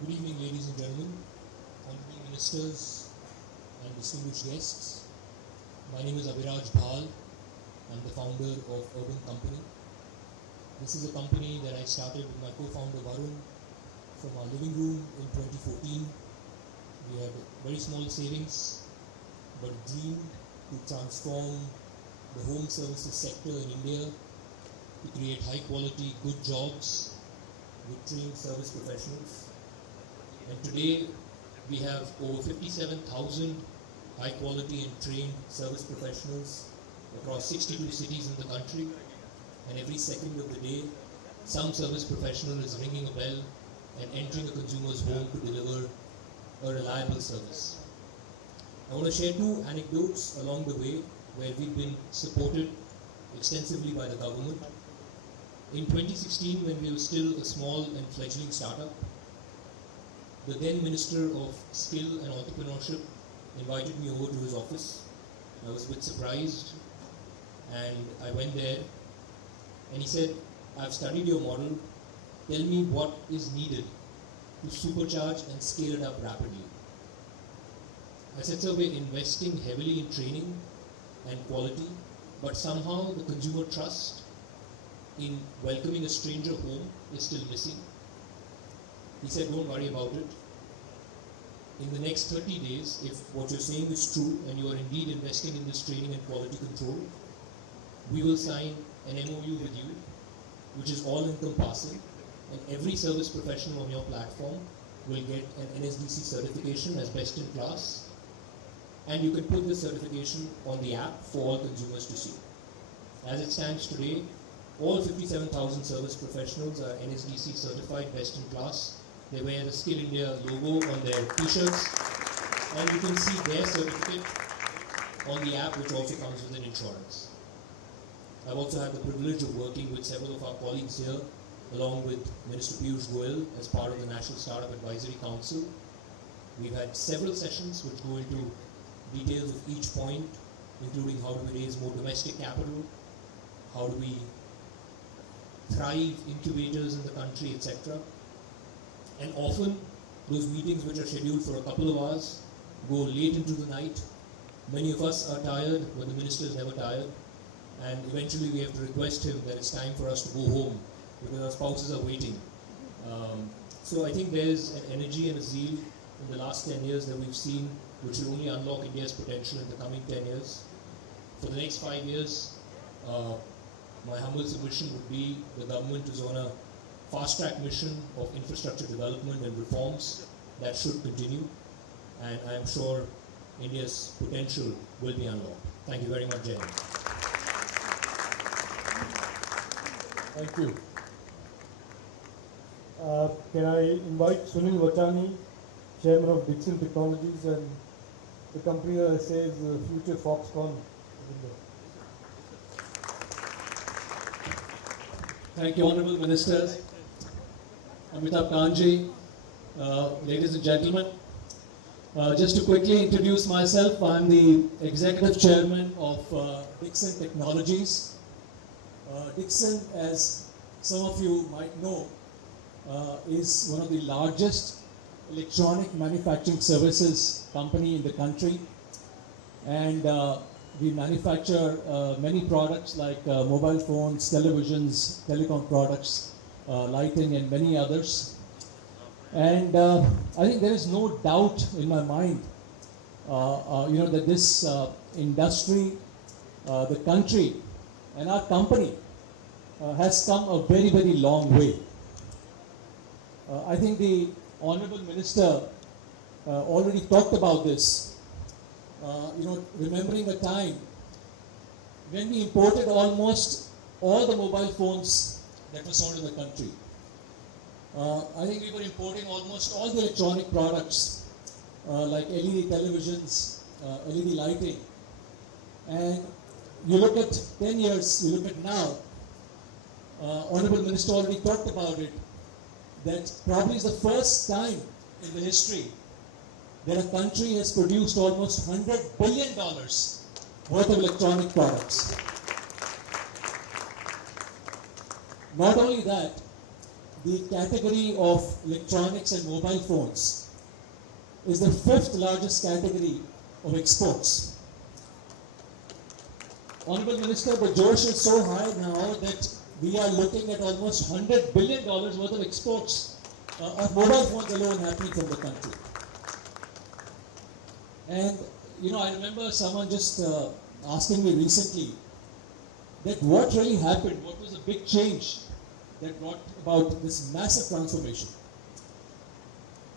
Good evening, ladies and gentlemen, honorable ministers and distinguished guests. My name is Abhiraj Bhal. I'm the founder of Urban Company. This is a company that I started with my co-founder Varun from our living room in 2014. We had very small savings, but dreamed to transform the home services sector in India, to create high quality, good jobs with trained service professionals. And today we have over 57,000 high quality and trained service professionals across 62 cities in the country. And every second of the day, some service professional is ringing a bell and entering a consumer's home to deliver a reliable service. I want to share two anecdotes along the way where we've been supported extensively by the government. In 2016, when we were still a small and fledgling startup, the then Minister of Skill and Entrepreneurship invited me over to his office. I was a bit surprised, and I went there, and he said, "I've studied your model. Tell me what is needed to supercharge and scale it up rapidly." I said, "Sir, we're investing heavily in training and quality, but somehow the consumer trust in welcoming a stranger home is still missing." He said, "Don't worry about it. In the next 30 days, if what you're saying is true and you are indeed investing in this training and quality control, we will sign an MOU with you, which is all encompassing, and every service professional on your platform will get an NSDC certification as best in class, and you can put this certification on the app for all consumers to see." As it stands today, all 57,000 service professionals are NSDC certified best in class. They wear the Skill India logo on their t-shirts, and you can see their certificate on the app, which also comes with an insurance. I've also had the privilege of working with several of our colleagues here, along with Minister Piyush Goyal as part of the National Startup Advisory Council. We've had several sessions which go into details of each point, including how do we raise more domestic capital, how do we thrive incubators in the country, etc. And often, those meetings which are scheduled for a couple of hours go late into the night. Many of us are tired, but the minister is never tired. And eventually we have to request him that it's time for us to go home because our spouses are waiting. So I think there's an energy and a zeal in the last 10 years that we've seen, which will only unlock India's potential in the coming 10 years. For the next 5 years, my humble submission would be the government is on a fast-track mission of infrastructure development and reforms that should continue, and I am sure India's potential will be unlocked. Thank you very much, Jay. Thank you. Can I invite Sunil Vachani, Chairman of Dixon Technologies, and the company that I say is the future Foxconn. Thank you, Honorable Ministers, Amitabh Kanji, ladies and gentlemen. Just to quickly introduce myself, I'm the Executive Chairman of Dixon Technologies. Dixon, as some of you might know, is one of the largest electronic manufacturing services company in the country, and we manufacture many products like mobile phones, televisions, telecom products, lighting, and many others. And I think there is no doubt in my mind, that this industry, the country, and our company has come a very, very long way. I think the Honorable Minister already talked about this. Remembering a time when we imported almost all the mobile phones that were sold in the country. I think we were importing almost all the electronic products like LED televisions, LED lighting. And you look at 10 years, you look at now, Honorable Minister already talked about it, that probably is the first time in the history that a country has produced almost $100 billion worth of electronic products. Not only that, the category of electronics and mobile phones is the 5th largest category of exports. Honorable Minister, the Josh is so high now that we are looking at almost $100 billion worth of exports of mobile phones alone happening from the country. And, I remember someone just asking me recently that what really happened, what was the big change that brought about this massive transformation.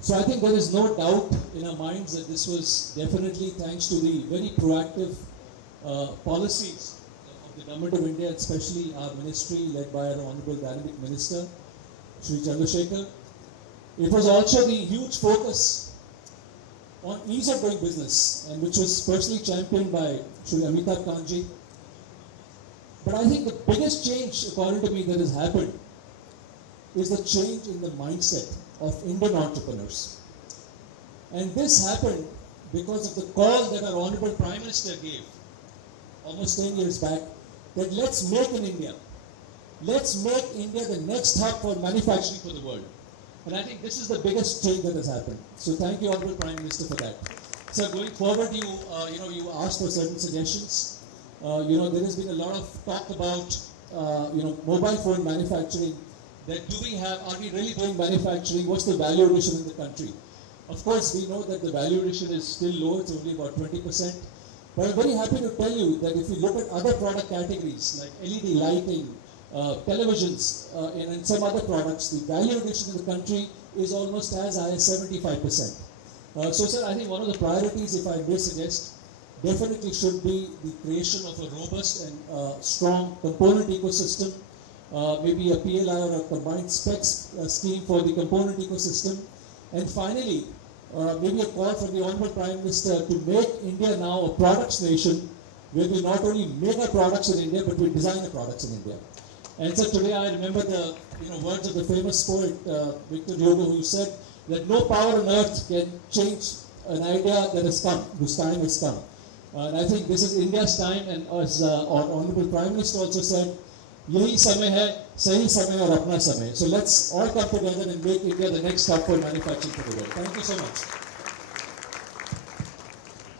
So I think there is no doubt in our minds that this was definitely thanks to the very proactive policies of the Government of India, especially our ministry led by our Honorable Dynamic Minister, Shri Chandrasekhar. It was also the huge focus on ease of doing business, and which was personally championed by Shri Amitabh Kanji. But I think the biggest change, according to me, that has happened is the change in the mindset of Indian entrepreneurs. And this happened because of the call that our Honorable Prime Minister gave almost 10 years back, that let's make in India. Let's make India the next hub for manufacturing for the world. And I think this is the biggest change that has happened. So thank you, Honorable Prime Minister, for that. So going forward, you asked for certain suggestions. There has been a lot of talk about, mobile phone manufacturing. That are we really doing manufacturing? What's the value addition in the country? Of course, we know that the value addition is still low. It's only about 20%. But I'm very happy to tell you that if you look at other product categories like LED lighting, televisions, and some other products, the value addition in the country is almost as high as 75%. So, sir, I think one of the priorities, if I may suggest, definitely should be the creation of a robust and strong component ecosystem, maybe a PLI or a combined specs scheme for the component ecosystem, and finally, maybe a call from the Honorable Prime Minister to make India now a products nation, where we not only make our products in India, but we design the products in India. And so today I remember the words of the famous poet Victor Hugo, who said that no power on earth can change an idea that has come, whose time has come. And I think this is India's time, and as our Honorable Prime Minister also said, yahi samay hai, sahi samay aur apna samay. So let's all come together and make India the next hub for manufacturing for the world. Thank you so much.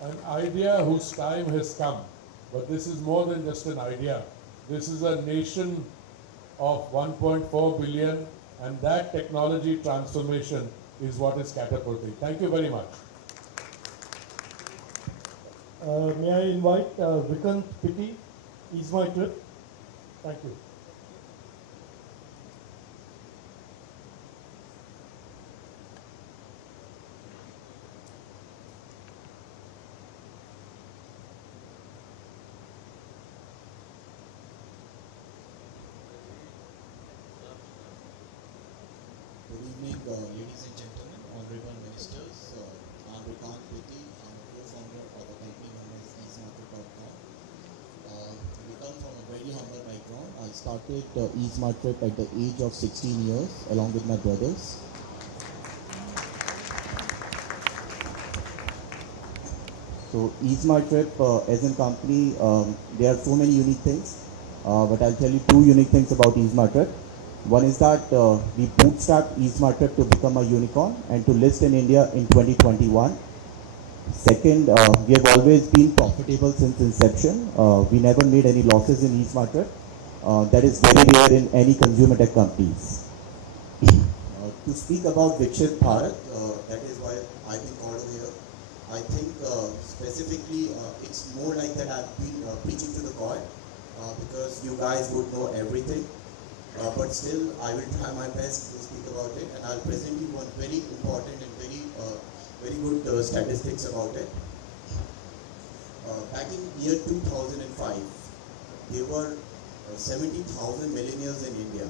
An idea whose time has come, but this is more than just an idea. This is a nation of 1.4 billion, and that technology transformation is what is catapulting. Thank you very much. May I invite Vikant Pitti, Ease My Trip. Thank you. Good evening, ladies and gentlemen, honorable ministers. I'm Vikant Pitti. I'm a co-founder of a company known as easemarket.com. We come from a very humble background. I started easemarket at the age of 16 years along with my brothers. So easemarket as a company, there are so many unique things. but I'll tell you two unique things about EaseMarket. One is that we bootstrapped EaseMarket to become a unicorn and to list in India in 2021. Second, we have always been profitable since inception. We never made any losses in EaseMarket. That is very rare in any consumer tech companies. To speak about Vikshit Bharat, that is why I've been called over here. I think specifically it's more like that I've been preaching to the choir because you guys would know everything. But still, I will try my best to speak about it, and I'll present you one very important and very good statistics about it. Back in year 2005, there were 70,000 millennials in India,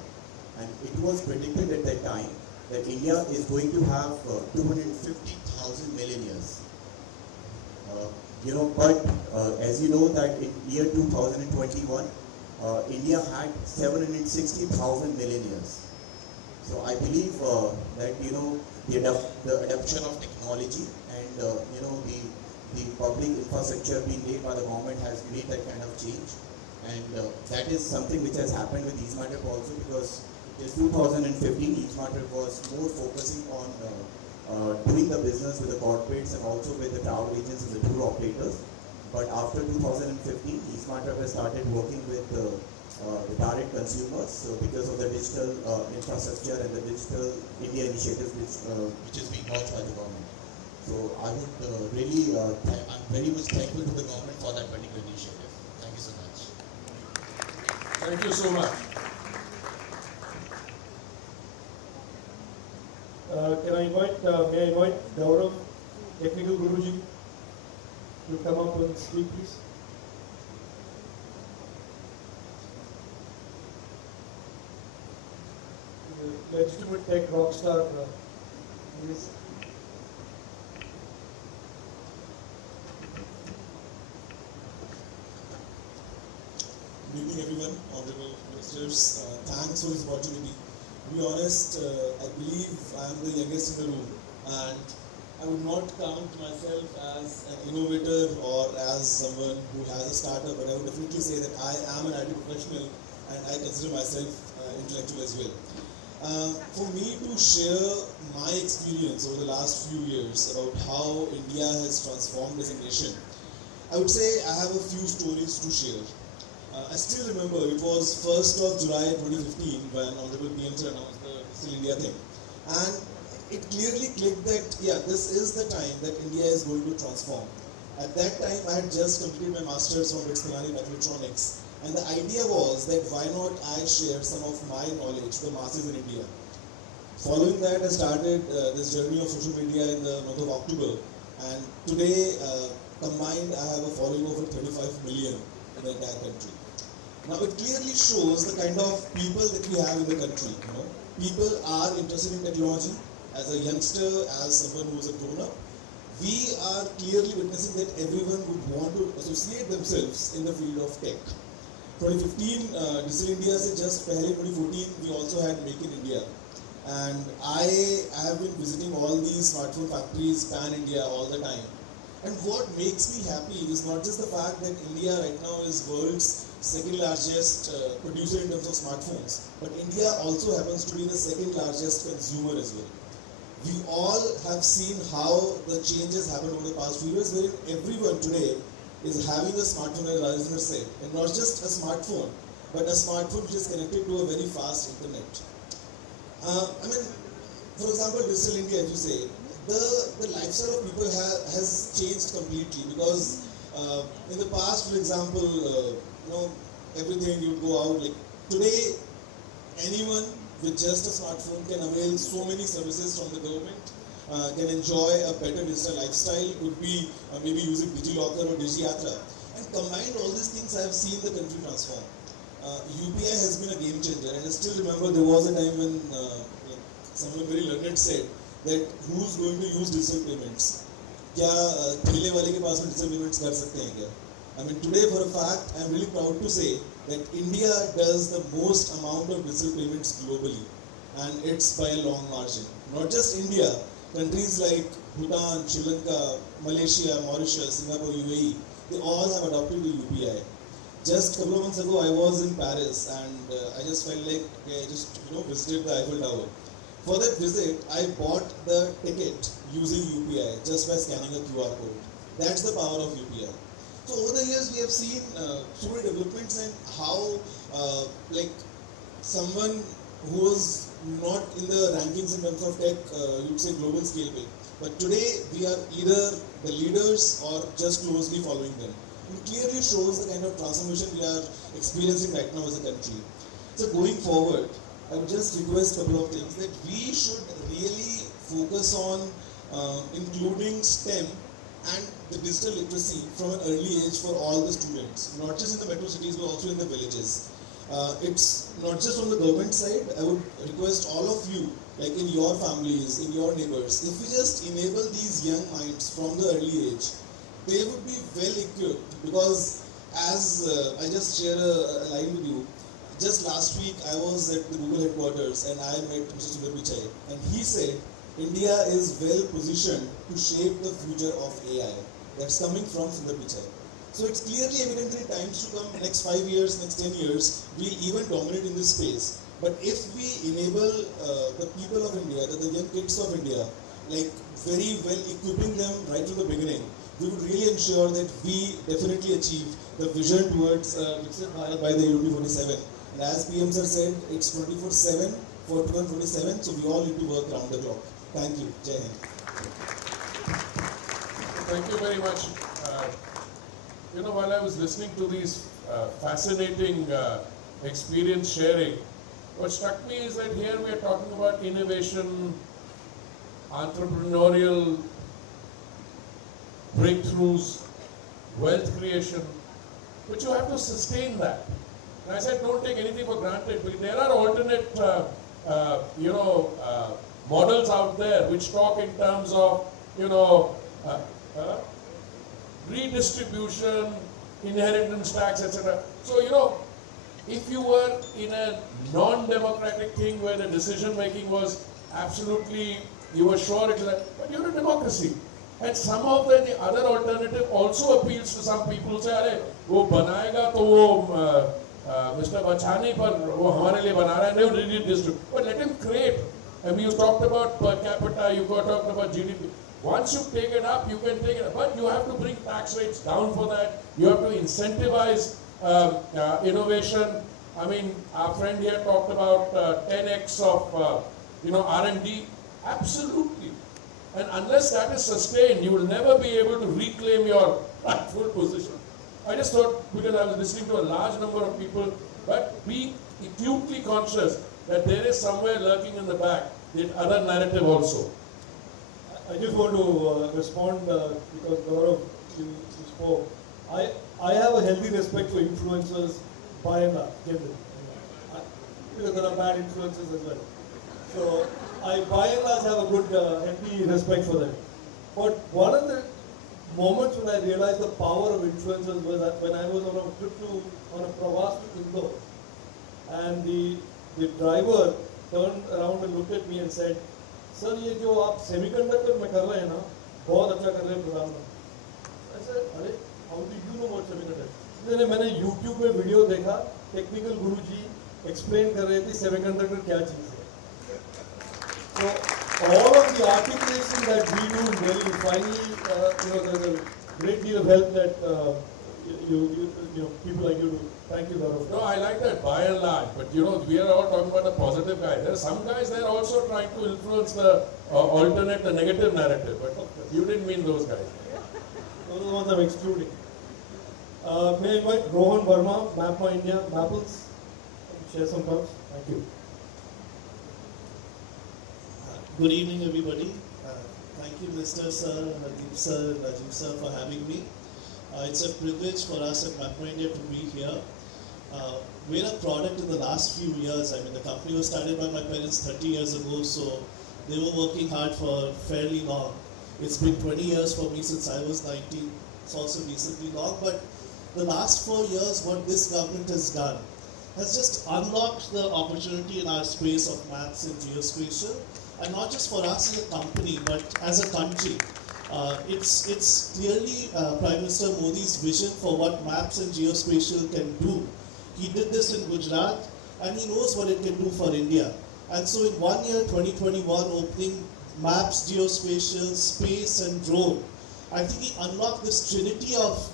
and it was predicted at that time that India is going to have 250,000 millennials. But as you know that in year 2021, India had 760,000 millennials. So I believe that the adoption of technology and the public infrastructure being laid by the government has made that kind of change, and that is something which has happened with EaseMarket also, because in 2015 EaseMarket was more focusing on doing the business with the corporates and also with the travel agents and the tour operators. But after 2015, EaseMarket has started working with the direct consumers, so because of the digital infrastructure and the digital India initiatives which is being launched by the government. So I would really, I'm very much thankful to the government for that particular initiative. Thank you so much. Thank you so much. May I invite Gaurav, Technical Guruji, to come up and speak, please? The legitimate tech rockstar, please. Good evening, everyone, honorable ministers. Thanks for this opportunity. To be honest, I believe I am the youngest in the room, and I would not count myself as an innovator or as someone who has a startup, but I would definitely say that I am an IT professional and I consider myself intellectual as well. For me to share my experience over the last few years about how India has transformed as a nation, I would say I have a few stories to share. I still remember it was 1st of July 2015 when Honorable PM Sir announced the Digital India thing. And it clearly clicked that, yeah, this is the time that India is going to transform. At that time, I had just completed my master's from Mechatronics. And the idea was that why not I share some of my knowledge to the masses in India. Following that, I started this journey of social media in the month of October. And today, combined, I have a following of over 35 million in the entire country. Now it clearly shows the kind of people that we have in the country. People are interested in technology. As a youngster, as someone who is a grown-up, we are clearly witnessing that everyone would want to associate themselves in the field of tech. 2015, Digital India se just pehle 2014, we also had Make in India. And I have been visiting all these smartphone factories, pan-India, all the time. And what makes me happy is not just the fact that India right now is world's second largest producer in terms of smartphones, but India also happens to be the second largest consumer as well. We all have seen how the changes happened over the past few years, wherein everyone today is having a smartphone, as Rajendra said, and not just a smartphone, but a smartphone which is connected to a very fast internet. For example, Digital India, as you say, the lifestyle of people has changed completely, because in the past, for example, everything you would go out, like today, anyone with just a smartphone can avail so many services from the government, can enjoy a better digital lifestyle, could be maybe using DigiLocker or DigiYatra. And combined all these things, I have seen the country transform. UPI has been a game changer, and I still remember there was a time when someone very learned said that who's going to use digital payments? क्या ठेले वाले के पास में digital payments कर सकते हैं क्या? I mean, today for a fact, I am really proud to say that India does the most amount of digital payments globally, and it's by a long margin. Not just India, countries like Bhutan, Sri Lanka, Malaysia, Mauritius, Singapore, UAE, they all have adopted the UPI. Just a couple of months ago, I was in Paris, and I just felt like, okay, I just visited the Eiffel Tower. For that visit, I bought the ticket using UPI just by scanning a QR code. That's the power of UPI. So over the years, we have seen so many developments and how like someone who was not in the rankings in terms of tech, you'd say global scale big. But today, we are either the leaders or just closely following them. It clearly shows the kind of transformation we are experiencing right now as a country. So going forward, I would just request a couple of things that we should really focus on including STEM and the digital literacy from an early age for all the students, not just in the metro cities but also in the villages. It's not just on the government side. I would request all of you, like in your families, in your neighbors, if we just enable these young minds from the early age, they would be well equipped. Because as I just share a line with you, just last week I was at the Google headquarters and I met Mr. Sundar Pichai, and he said India is well positioned to shape the future of AI. That's coming from Sundar Pichai. So it's clearly evidently times to come, next 5 years, next 10 years, we'll even dominate in this space. But if we enable the people of India, the young kids of India, like very well equipping them right from the beginning, we would really ensure that we definitely achieve the vision towards Viksit Bharat by the year 2047. And as PM sir said, it's 24/7 for 2047, so we all need to work round the clock. Thank you. Jai Hind. Thank you very much. While I was listening to these fascinating experience sharing, what struck me is that here we are talking about innovation, entrepreneurial breakthroughs, wealth creation, but you have to sustain that. And I said, don't take anything for granted, because there are alternate, models out there which talk in terms of, redistribution, inheritance tax, etc. So, if you were in a non-democratic thing where the decision making was absolutely, you were sure it was, but you're a democracy. And somehow the other alternative also appeals to some people. Say, अरे वो बनाएगा तो वो Mr. Bachani पर वो हमारे लिए बना रहा है, नहीं redistribute. But let him create. I mean, you talked about per capita, you talked about GDP. Once you take it up, you can take it up. But you have to bring tax rates down for that. You have to incentivize innovation. I mean, our friend here talked about 10x of R&D. Absolutely. And unless that is sustained, you will never be able to reclaim your rightful position. I just thought, because I was listening to a large number of people, but be acutely conscious that there is somewhere lurking in the back the other narrative also. I just want to respond because Gaurav, you spoke. I have a healthy respect for influencers by and large, generally. Because there are bad influences as well. So I by and large have a good healthy respect for them. But one of the moments when I realized the power of influencers was that when I was on a trip on a pravas to Indore, and the driver turned around and looked at me and said, "Sir, ये जो आप semiconductor में कर रहे हैं ना, बहुत अच्छा कर रहे हैं प्रधानमंत्री." I said, "अरे, how do you know about semiconductor?" मैंने YouTube में वीडियो देखा, टेक्निकल गुरुजी एक्सप्लेन कर रहे थे सेमीकंडक्टर क्या चीज़ है. So all of the articulation that we do is very finally, there's a great deal of help that people like you do. Thank you, Gaurav. No, I like that by and large, but we are all talking about the positive guys. There are some guys that are also trying to influence the the negative narrative, but you didn't mean those guys. Those are the ones I'm excluding. May I invite Rohan Verma, Map My India, Mapples, share some thoughts. Thank you. Good evening, everybody. Thank you, Mr. Sir, Nadeep Sir, Rajiv Sir, for having me. It's a privilege for us at Mapma India to be here. We're a product in the last few years. I mean, the company was started by my parents 30 years ago, so they were working hard for fairly long. It's been 20 years for me since I was 19. It's also decently long, but the last 4 years, what this government has done has just unlocked the opportunity in our space of maths and geospatial. And not just for us as a company, but as a country. It's clearly Prime Minister Modi's vision for what maps and geospatial can do. He did this in Gujarat, and he knows what it can do for India. And so in 1 year, 2021, opening maps, geospatial, space, and drone, I think he unlocked this trinity of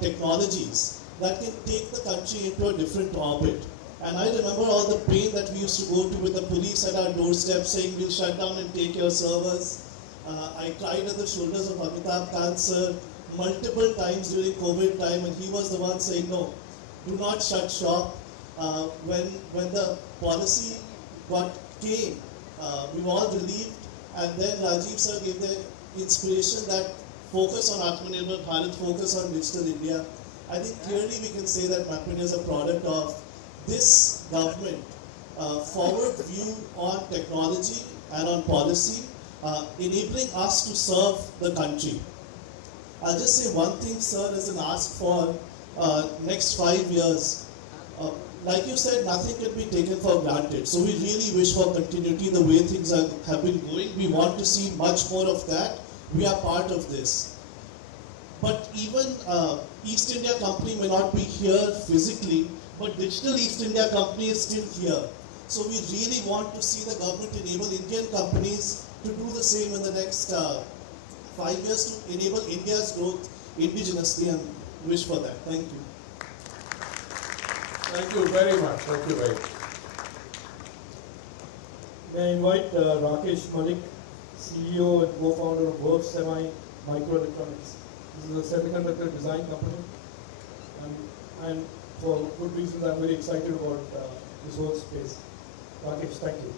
technologies that can take the country into a different orbit. And I remember all the pain that we used to go to with the police at our doorstep saying, we'll shut down and take your servers. I cried at the shoulders of Amitabh Khan sir multiple times during COVID time, and he was the one saying, no, do not shut shop. When the policy came, we were all relieved, and then Rajiv sir gave the inspiration that focus on Atmanirbhar Bharat, focus on digital India. I think clearly we can say that MapMyIndia is a product of this government forward view on technology and on policy, enabling us to serve the country. I'll just say one thing, sir, as an ask for next 5 years. Like you said, nothing can be taken for granted. So we really wish for continuity the way things have been going. We want to see much more of that. We are part of this. But even East India Company may not be here physically, but Digital East India Company is still here. So we really want to see the government enable Indian companies to do the same in the next 5 years to enable India's growth indigenously, and wish for that. Thank you. Thank you very much. Thank you very much. May I invite Rakesh Malik, CEO and co-founder of Verve Semi Microelectronics. This is a semiconductor design company, and for good reasons I'm very excited about this whole space. Rakesh, thank you.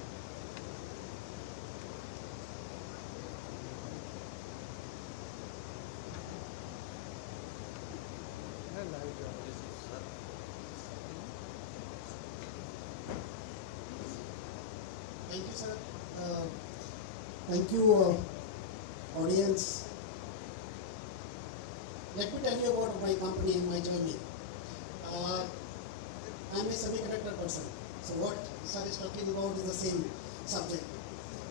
Thank you, sir. Thank you, audience. Let me tell you about my company and my journey. I'm a semiconductor person. So what sir is talking about is the same subject.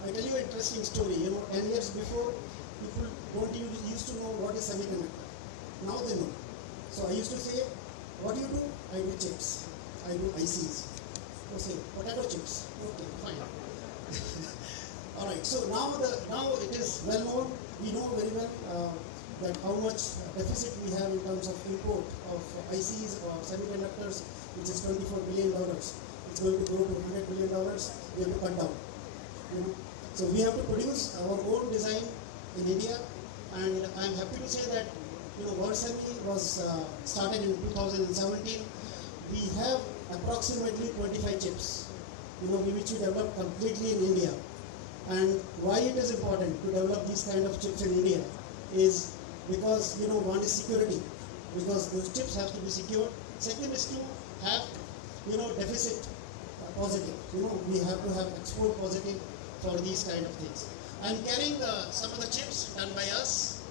I tell you an interesting story. 10 years before, people used to know what is semiconductor. Now they know. So I used to say, what do you do? I do chips. I do ICs. So say, potato chips. Okay, fine. All right. So now it is well known. We know very well that how much deficit we have in terms of import of ICs or semiconductors, which is $24 billion. It's going to go to $100 billion. We have to cut down. So we have to produce our own design in India, and I'm happy to say that Verve Semi was started in 2017. We have approximately 25 chips, which we developed completely in India. And why it is important to develop these kind of chips in India is because one is security, because those chips have to be secured. Second is to have deficit positive. We have to have export positive for these kind of things. I'm carrying some of the chips done by us.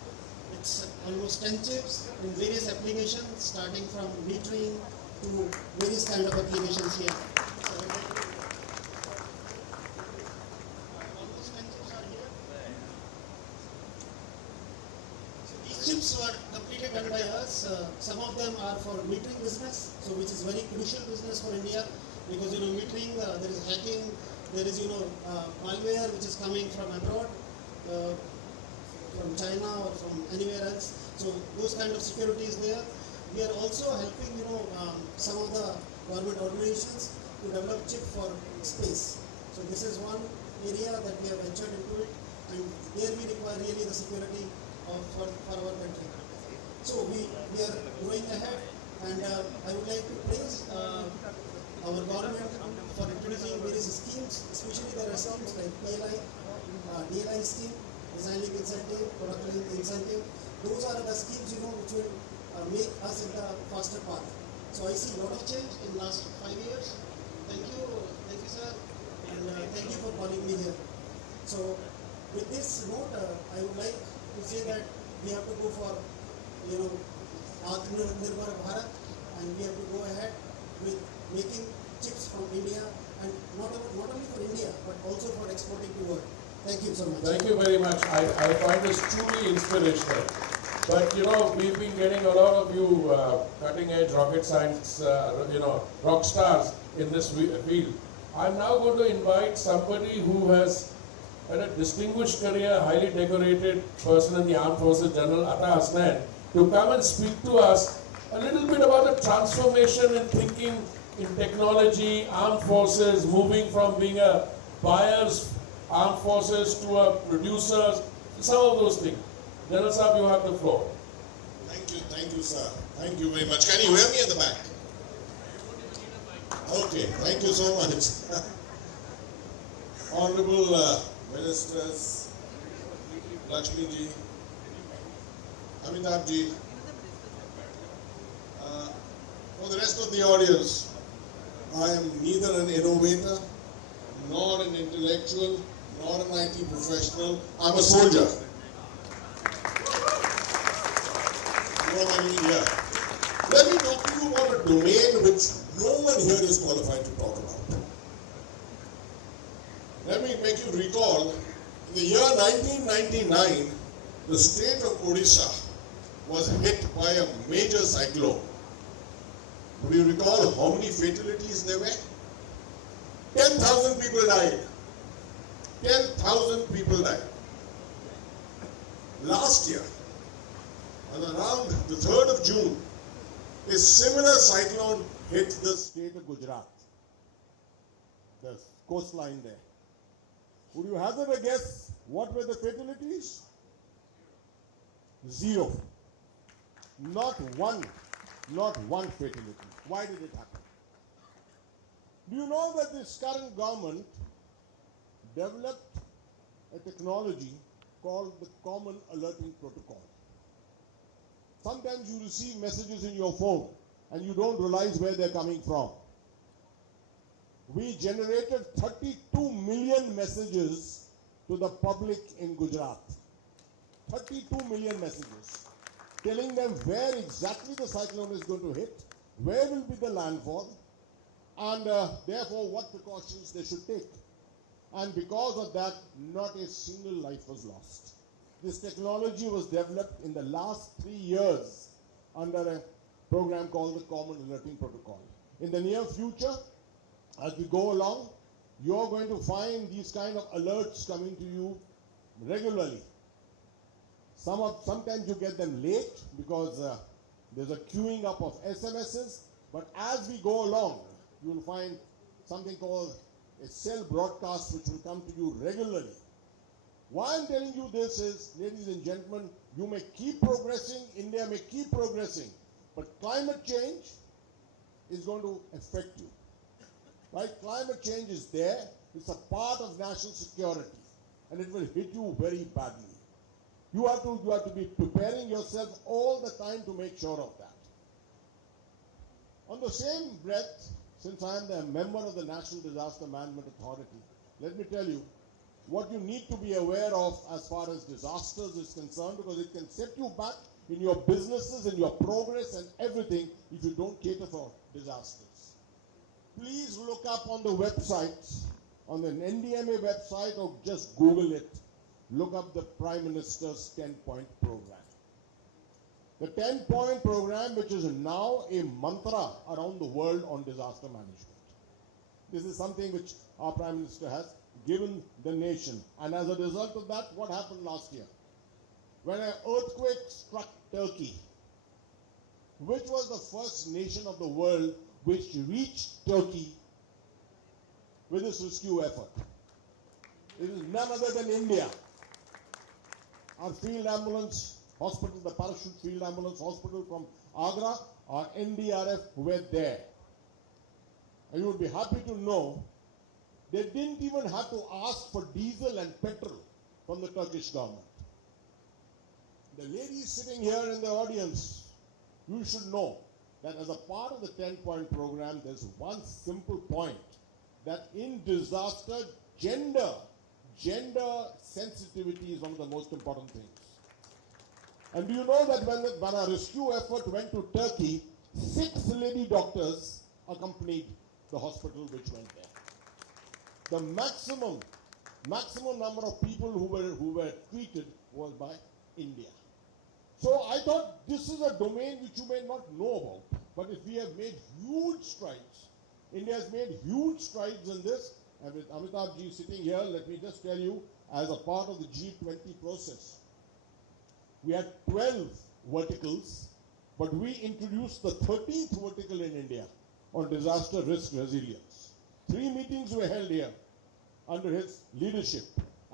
It's almost 10 chips in various applications, starting from metering to various kind of applications here. So, almost 10 chips are here. So these chips were completely done by us. Some of them are for metering business, so which is very crucial business for India, because metering, there is hacking, there is malware which is coming from abroad, from China or from anywhere else. So those kind of security is there. We are also helping some of the government organizations to develop chip for space. So this is one area that we have ventured into it, and there we require really the security for our country. So we are going ahead, and I would like to praise our government for introducing various schemes, especially there are schemes like PLI, DLI scheme, design link incentive, product link incentive. Those are the schemes which will make us in the faster path. So I see a lot of change in the last 5 years. Thank you sir, and thank you for calling me here. So with this note, I would like to say that we have to go for Atmanirbhar Bharat, and we have to go ahead with making chips from India, and not only for India but also for exporting to world. Thank you so much. Thank you very much. I find this truly inspirational. But you know, we've been getting a lot of you cutting edge rocket science, rock stars in this field. I'm now going to invite somebody who has had a distinguished career, highly decorated person in the Armed Forces, General Atta Hasnan, to come and speak to us a little bit about the transformation in thinking in technology, armed forces, moving from being a buyer's armed forces to a producer's, some of those things. General Saab, you have the floor. Thank you, sir. Thank you very much. Can you hear me at the back? Okay, thank you so much. Honorable Ministers, Lakshmi ji, Amitabh ji, for the rest of the audience, I am neither an innovator, nor an intellectual, nor an IT professional. I'm a soldier. You know what I mean? Yeah. Let me talk to you about a domain which no one here is qualified to talk about. Let me make you recall, in the year 1999, the state of Odisha was hit by a major cyclone. Do you recall how many fatalities there were? 10,000 people died. 10,000 people died. Last year, on around the 3rd of June, a similar cyclone hit the state of Gujarat, the coastline there. Would you hazard a guess what were the fatalities? 0. Not one fatality. Why did it happen? Do you know that this current government developed a technology called the Common Alerting Protocol? Sometimes you receive messages in your phone and you don't realize where they're coming from. We generated 32 million messages to the public in Gujarat. 32 million messages telling them where exactly the cyclone is going to hit, where will be the landfall, and therefore what precautions they should take. And because of that, not a single life was lost. This technology was developed in the last 3 years under a program called the Common Alerting Protocol. In the near future, as we go along, you're going to find these kind of alerts coming to you regularly. Sometimes you get them late because there's a queuing up of SMSs, but as we go along, you will find something called a cell broadcast which will come to you regularly. Why I'm telling you this is, ladies and gentlemen, you may keep progressing, India may keep progressing, but climate change is going to affect you. Right? Climate change is there, it's a part of national security, and it will hit you very badly. You have to be preparing yourself all the time to make sure of that. On the same breath, since I am the member of the National Disaster Management Authority, let me tell you what you need to be aware of as far as disasters is concerned, because it can set you back in your businesses, in your progress and everything if you don't cater for disasters. Please look up on the website, on the NDMA website, or just Google it. Look up the Prime Minister's 10-point program. The 10-point program, which is now a mantra around the world on disaster management. This is something which our Prime Minister has given the nation. And as a result of that, what happened last year? When an earthquake struck Turkey, which was the first nation of the world which reached Turkey with this rescue effort? It is none other than India. Our field ambulance hospital, the parachute field ambulance hospital from Agra, our NDRF were there. And you would be happy to know they didn't even have to ask for diesel and petrol from the Turkish government. The ladies sitting here in the audience, you should know that as a part of the 10-point program, there's one simple point, that in disaster, gender sensitivity is one of the most important things. And do you know that when our rescue effort went to Turkey, 6 lady doctors accompanied the hospital which went there. The maximum maximum number of people who were treated was by India. So I thought this is a domain which you may not know about, but if we have made huge strides, India has made huge strides in this, and with Amitabh ji sitting here, let me just tell you, as a part of the G20 process, we had 12 verticals, but we introduced the 13th vertical in India on disaster risk resilience. 3 meetings were held here under his leadership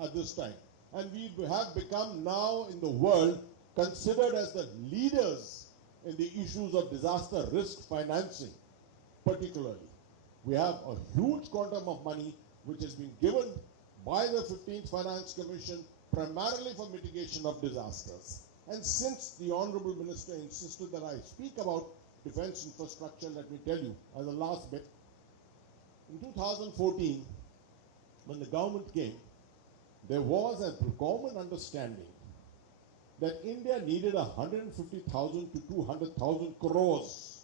at this time. And we have become now in the world considered as the leaders in the issues of disaster risk financing, particularly. We have a huge quantum of money which has been given by the 15th Finance Commission primarily for mitigation of disasters. And since the Honorable Minister insisted that I speak about defense infrastructure, let me tell you as a last bit. In 2014, when the government came, there was a common understanding that India needed 150,000 to 200,000 crores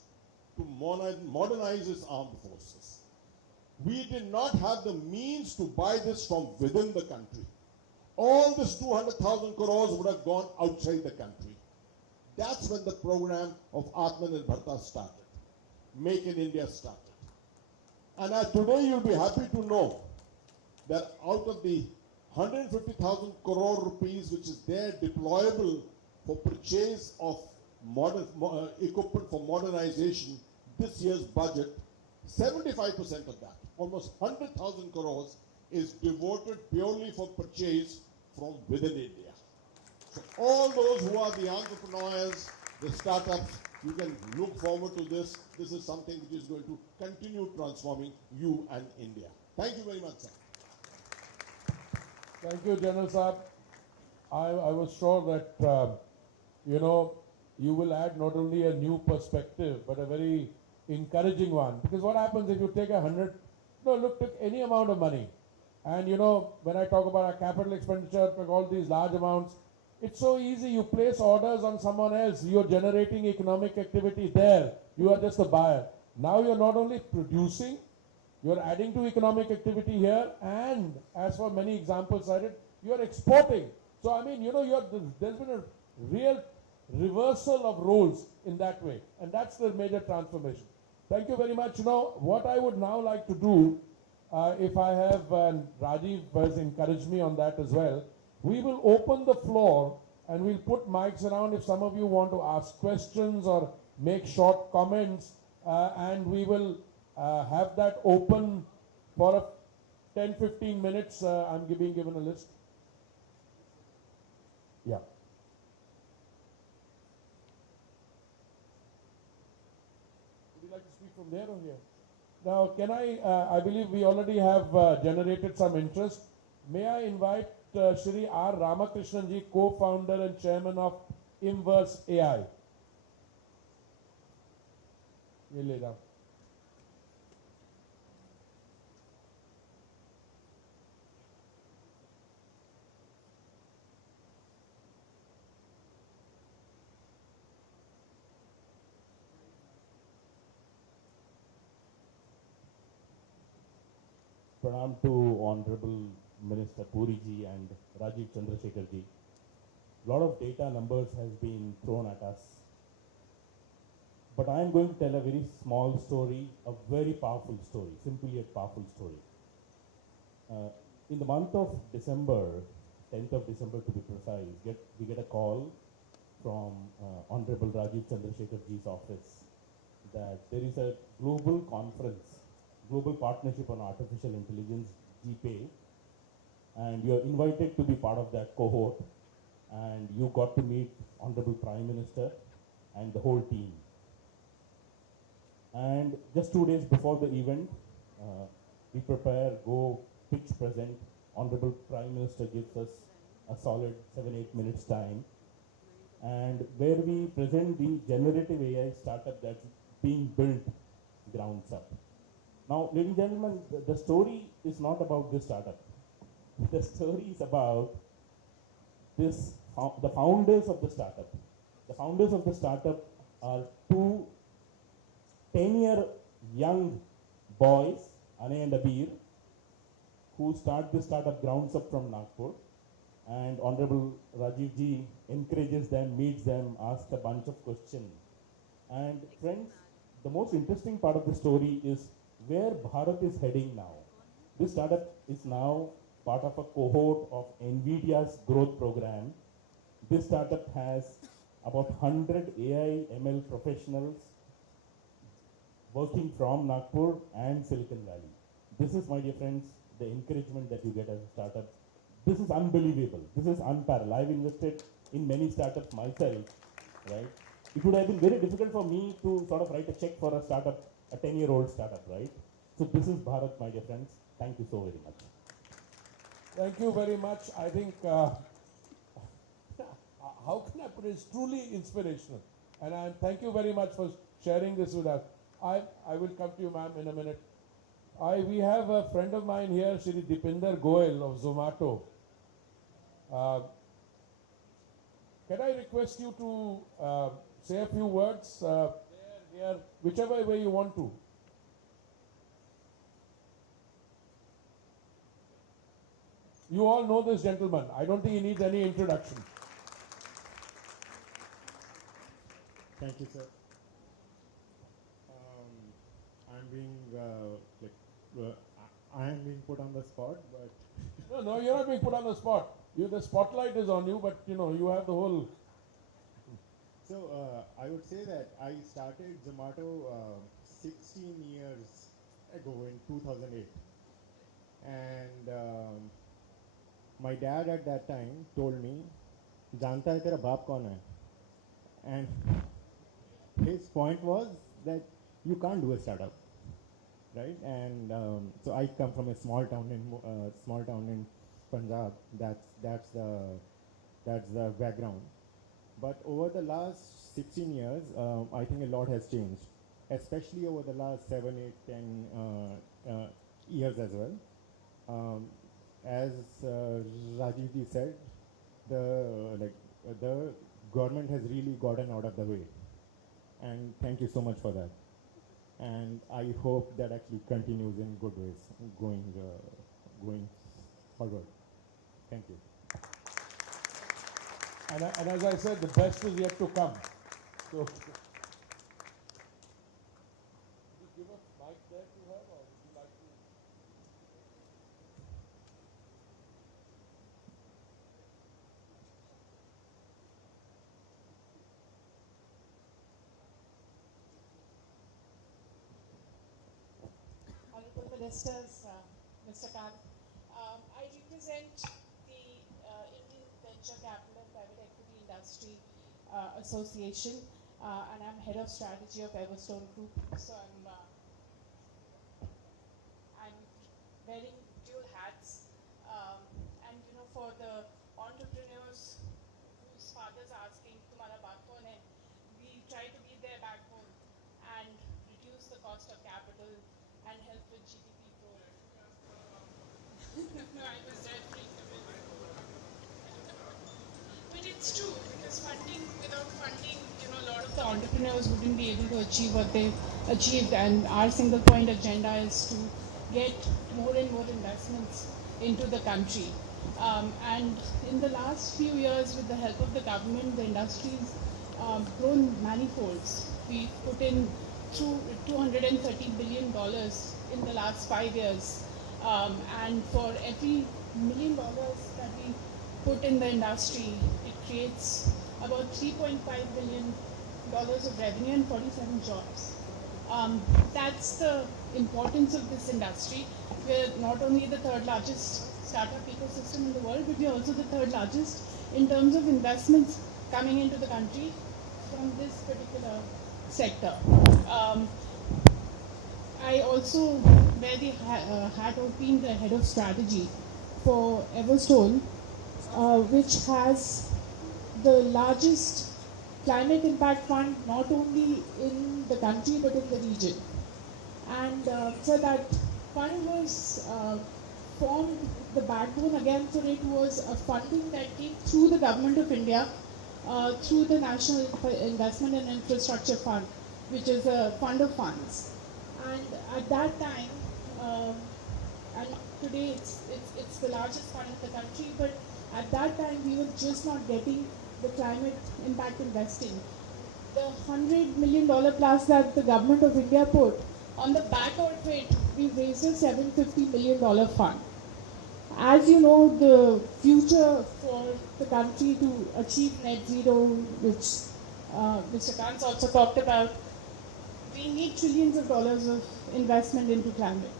to modernize its armed forces. We did not have the means to buy this from within the country. All this 200,000 crores would have gone outside the country. That's when the program of Atmanirbharta started. Make in India started. And today you'll be happy to know that out of the 150,000 crore rupees which is there deployable for purchase of modern equipment for modernization, this year's budget, 75% of that, almost 100,000 crores, is devoted purely for purchase from within India. So all those who are the entrepreneurs, the startups, you can look forward to this. This is something which is going to continue transforming you and India. Thank you very much, sir. Thank you, General Saab. I was sure that, you will add not only a new perspective, but a very encouraging one. Because what happens if you take take any amount of money, and when I talk about our capital expenditure, all these large amounts, it's so easy. You place orders on someone else. You're generating economic activity there. You are just a buyer. Now you're not only producing, you're adding to economic activity here, and as for many examples cited, you're exporting. So I mean, there's been a real reversal of roles in that way, and that's the major transformation. Thank you very much. What I would now like to do, if I have, Rajiv has encouraged me on that as well, we will open the floor and we'll put mics around if some of you want to ask questions or make short comments, and we will have that open for 10-15 minutes. I'm being given a list. Yeah. Would you like to speak from there or here? Now, can I believe we already have generated some interest. May I invite Shri R. Ramakrishnan ji, co-founder and chairman of Inverse AI. Ye le down. Pranam to Honorable Minister Puri ji and Rajiv Chandrasekhar ji. A lot of data numbers has been thrown at us. But I am going to tell a very small story, a very powerful story, simply a powerful story. In the month of December, 10th of December to be precise, we get a call from Honorable Rajiv Chandrasekhar ji's office that there is a global conference, global partnership on artificial intelligence, GPay, and you are invited to be part of that cohort, and you got to meet Honorable Prime Minister and the whole team. And just 2 days before the event, we prepare, go pitch present. Honorable Prime Minister gives us a solid 7-8 minutes time, and where we present the generative AI startup that's being built grounds up. Now, ladies and gentlemen, the story is not about this startup. The story is about the founders of the startup. The founders of the startup are two 10-year young boys, Anay and Abir, who start this startup grounds up from Nagpur. And Honorable Rajiv ji encourages them, meets them, asks a bunch of questions. And friends, the most interesting part of the story is where Bharat is heading now. This startup is now part of a cohort of NVIDIA's growth program. This startup has about 100 AI ML professionals working from Nagpur and Silicon Valley. This is, my dear friends, the encouragement that you get as a startup. This is unbelievable. This is unparalleled. I've invested in many startups myself, right? It would have been very difficult for me to sort of write a check for a startup, a 10-year-old startup, right? So this is Bharat, my dear friends. Thank you so very much. Thank you very much. I think, how can I put it? It's truly inspirational. And thank you very much for sharing this with us. I will come to you, ma'am, in a minute. We have a friend of mine here, Shri Dipinder Goyal of Zomato. Can I request you to say a few words, whichever way you want to? You all know this gentleman. I don't think he needs any introduction. Thank you, sir. I'm being I am being put on the spot, but No, you're not being put on the spot. The spotlight is on you, but you have the whole. So I would say that I started Zomato 16 years ago in 2008, and my dad at that time told me, "Janta hai tera baap kaun hai?" And his point was that you can't do a startup, right? And so I come from a small town in Punjab. That's the background. But over the last 16 years, I think a lot has changed, especially over the last 7, 8, 10 years as well. As Rajiv ji said, the government has really gotten out of the way, and thank you so much for that. And I hope that actually continues in good ways going forward. Thank you. And as I said, the best is yet to come. So, would you give a mic there to her, or would you like to? Honorable Ministers, Mr. Kant, I represent the Indian Venture Capital and Private Equity Industry Association, and I'm head of strategy of Everstone Group. So I'm wearing dual hats, and for the entrepreneurs whose fathers are asking, "Tumhara backbone hai," we try to be their backbone and reduce the cost of capital and help with GDP growth. No, I was referring to it. But it's true, because without funding, a lot of the entrepreneurs wouldn't be able to achieve what they've achieved, and our single point agenda is to get more and more investments into the country. And in the last few years, with the help of the government, the industry's grown manifolds. We've put in through $230 billion in the last 5 years. And for every $1 million that we put in the industry, it creates about $3.5 billion of revenue and 47 jobs. That's the importance of this industry. We're not only the third largest startup ecosystem in the world, but we're also the third largest in terms of investments coming into the country from this particular sector. I also wear the hat of being the head of strategy for Everstone, which has the largest climate impact fund not only in the country but in the region. And so that fund was formed, the backbone again for it was a funding that came through the Government of India through the National Investment and Infrastructure Fund, which is a fund of funds. And at that time, and today it's the largest fund in the country. But at that time, we were just not getting the climate impact investing. The $100 million plus that the government of India put, on the back of it, we raised a $750 million fund. As you know, the future for the country to achieve net zero, which Mr. Kant's also talked about, we need trillions of dollars of investment into climate.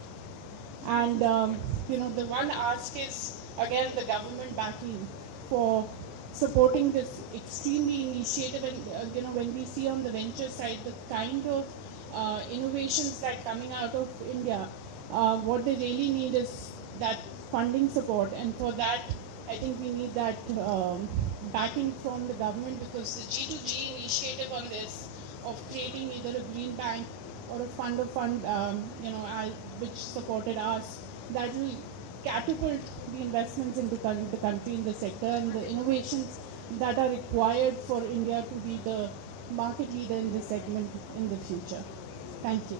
And the one ask is, again, the government backing for supporting this extremely initiative. And when we see on the venture side the kind of innovations that coming out of India, what they really need is that funding support. And for that, I think we need that backing from the government, because the G2G initiative on this of creating either a green bank or a fund of fund, which supported us, that will catapult the investments into the country in the sector and the innovations that are required for India to be the market leader in this segment in the future. Thank you.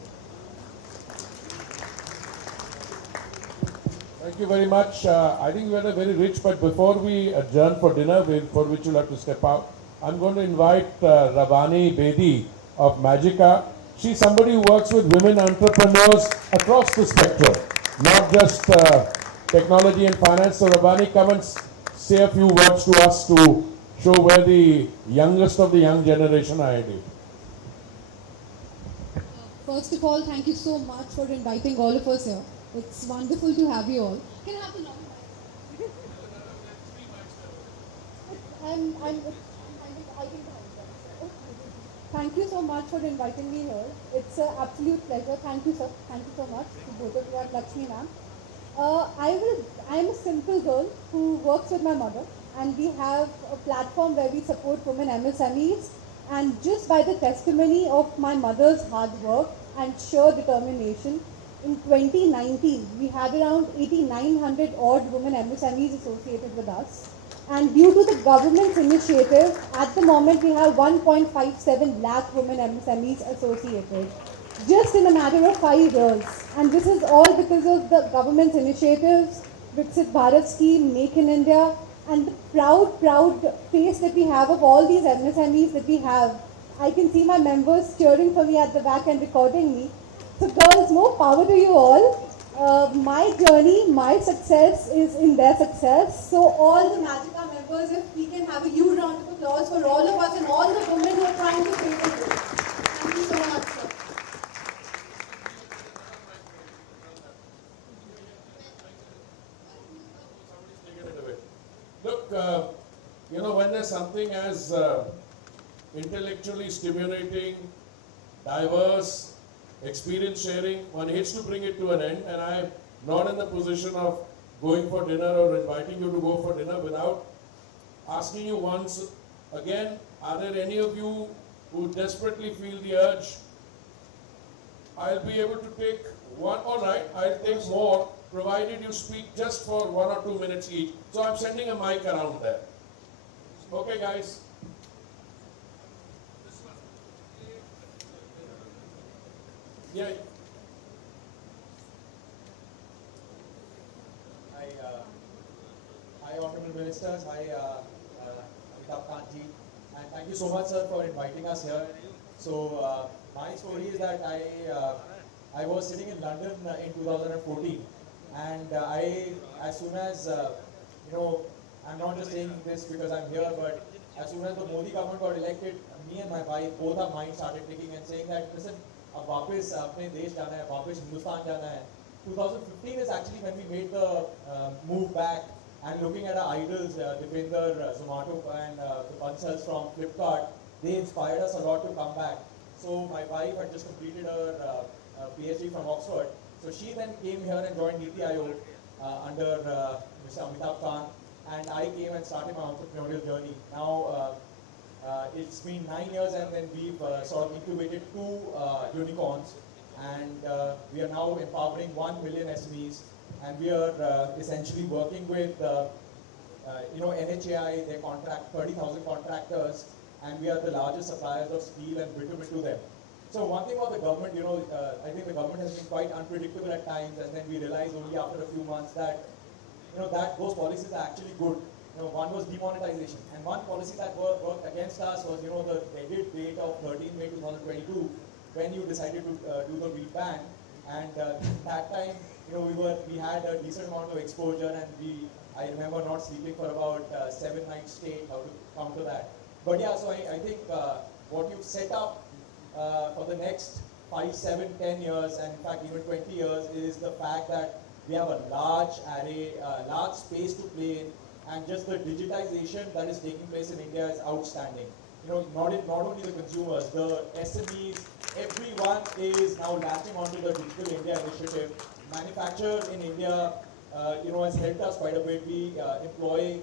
Thank you very much. I think we had a very rich, but before we adjourn for dinner, for which you'll have to step out, I'm going to invite Rabani Bedi of Magica. She's somebody who works with women entrepreneurs across the spectrum, not just technology and finance. So Rabani, come and say a few words to us to show where the youngest of the young generation are headed. First of all, thank you so much for inviting all of us here. It's wonderful to have you all. Can I have the long mic? Thank you so much for inviting me here. It's an absolute pleasure. Thank you, sir. Thank you so much to both of you at Lakshmi ma'am. I'm a simple girl who works with my mother, and we have a platform where we support women MSMEs. And just by the testimony of my mother's hard work and sheer determination, in 2019, we had around 8,900 odd women MSMEs associated with us. And due to the government's initiative, at the moment we have 1.57 lakh women MSMEs associated, just in a matter of 5 years. And this is all because of the government's initiatives, Viksit Bharat scheme, Make in India, and the proud face that we have of all these MSMEs that we have. I can see my members cheering for me at the back and recording me. So girls, more power to you all. My journey, my success is in their success. So all the Magica members, if we can have a huge round of applause for all of us and all the women who are trying to pave the way. Thank you so much, sir. Look, when there's something as intellectually stimulating, diverse, experience sharing, one hates to bring it to an end, and I'm not in the position of going for dinner or inviting you to go for dinner without asking you once again, are there any of you who desperately feel the urge? I'll be able to take one, all right, I'll take more, provided you speak just for 1 or 2 minutes each. So I'm sending a mic around there. Okay, guys. Yeah. Hi, Honorable Ministers. Hi, Amitabh Kantji. And thank you so much, sir, for inviting us here. So, my story is that I was sitting in London in 2014. And as soon as, I'm not just saying this because I'm here, but as soon as the Modi government got elected, me and my wife, both our minds started clicking and saying that, listen, अब वापस अपने देश जाना है, वापस हिंदुस्तान जाना है. 2015 is actually when we made the move back, and looking at our idols, Deepinder, Zomato, and the Bansals from Flipkart, they inspired us a lot to come back. So my wife had just completed her PhD from Oxford. So she then came here and joined Niti Aayog under Mr. Amitabh Kant, and I came and started my entrepreneurial journey. Now it's been 9 years, and then we've sort of incubated 2 unicorns, and we are now empowering 1 million SMEs, and we are essentially working with NHAI. They contract 30,000 contractors, and we are the largest suppliers of steel and bitumen to them. So one thing about the government, I think the government has been quite unpredictable at times, and then we realized only after a few months that, that those policies are actually good. One was demonetization, and one policy that worked against us was, the deaded date of 13 May 2022, when you decided to do the wheat ban, and that time, we had a decent amount of exposure, and I remember not sleeping for about 7 nights straight, how to counter that. But yeah, so I think what you've set up for the next 5, 7, 10 years, and in fact even 20 years, is the fact that we have a large array, large space to play in, and just the digitization that is taking place in India is outstanding. Not only the consumers, the SMEs, everyone is now latching onto the Digital India initiative. Manufacture in India, has helped us quite a bit. We employ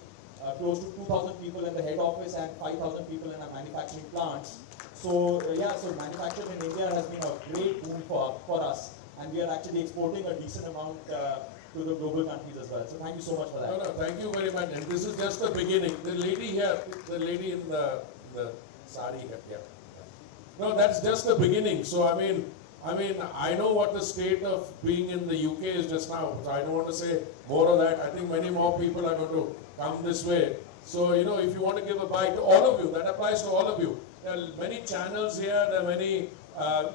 close to 2,000 people in the head office and 5,000 people in our manufacturing plants. So so manufacturing in India has been a great boom for us, and we are actually exporting a decent amount to the global countries as well. So thank you so much for that. No, thank you very much. And this is just the beginning. The lady here, the lady in the sari here. No, that's just the beginning. So I mean, I know what the state of being in the UK is just now. So I don't want to say more of that. I think many more people are going to come this way. So if you want to give a bite to all of you, that applies to all of you. There are many channels here. There are many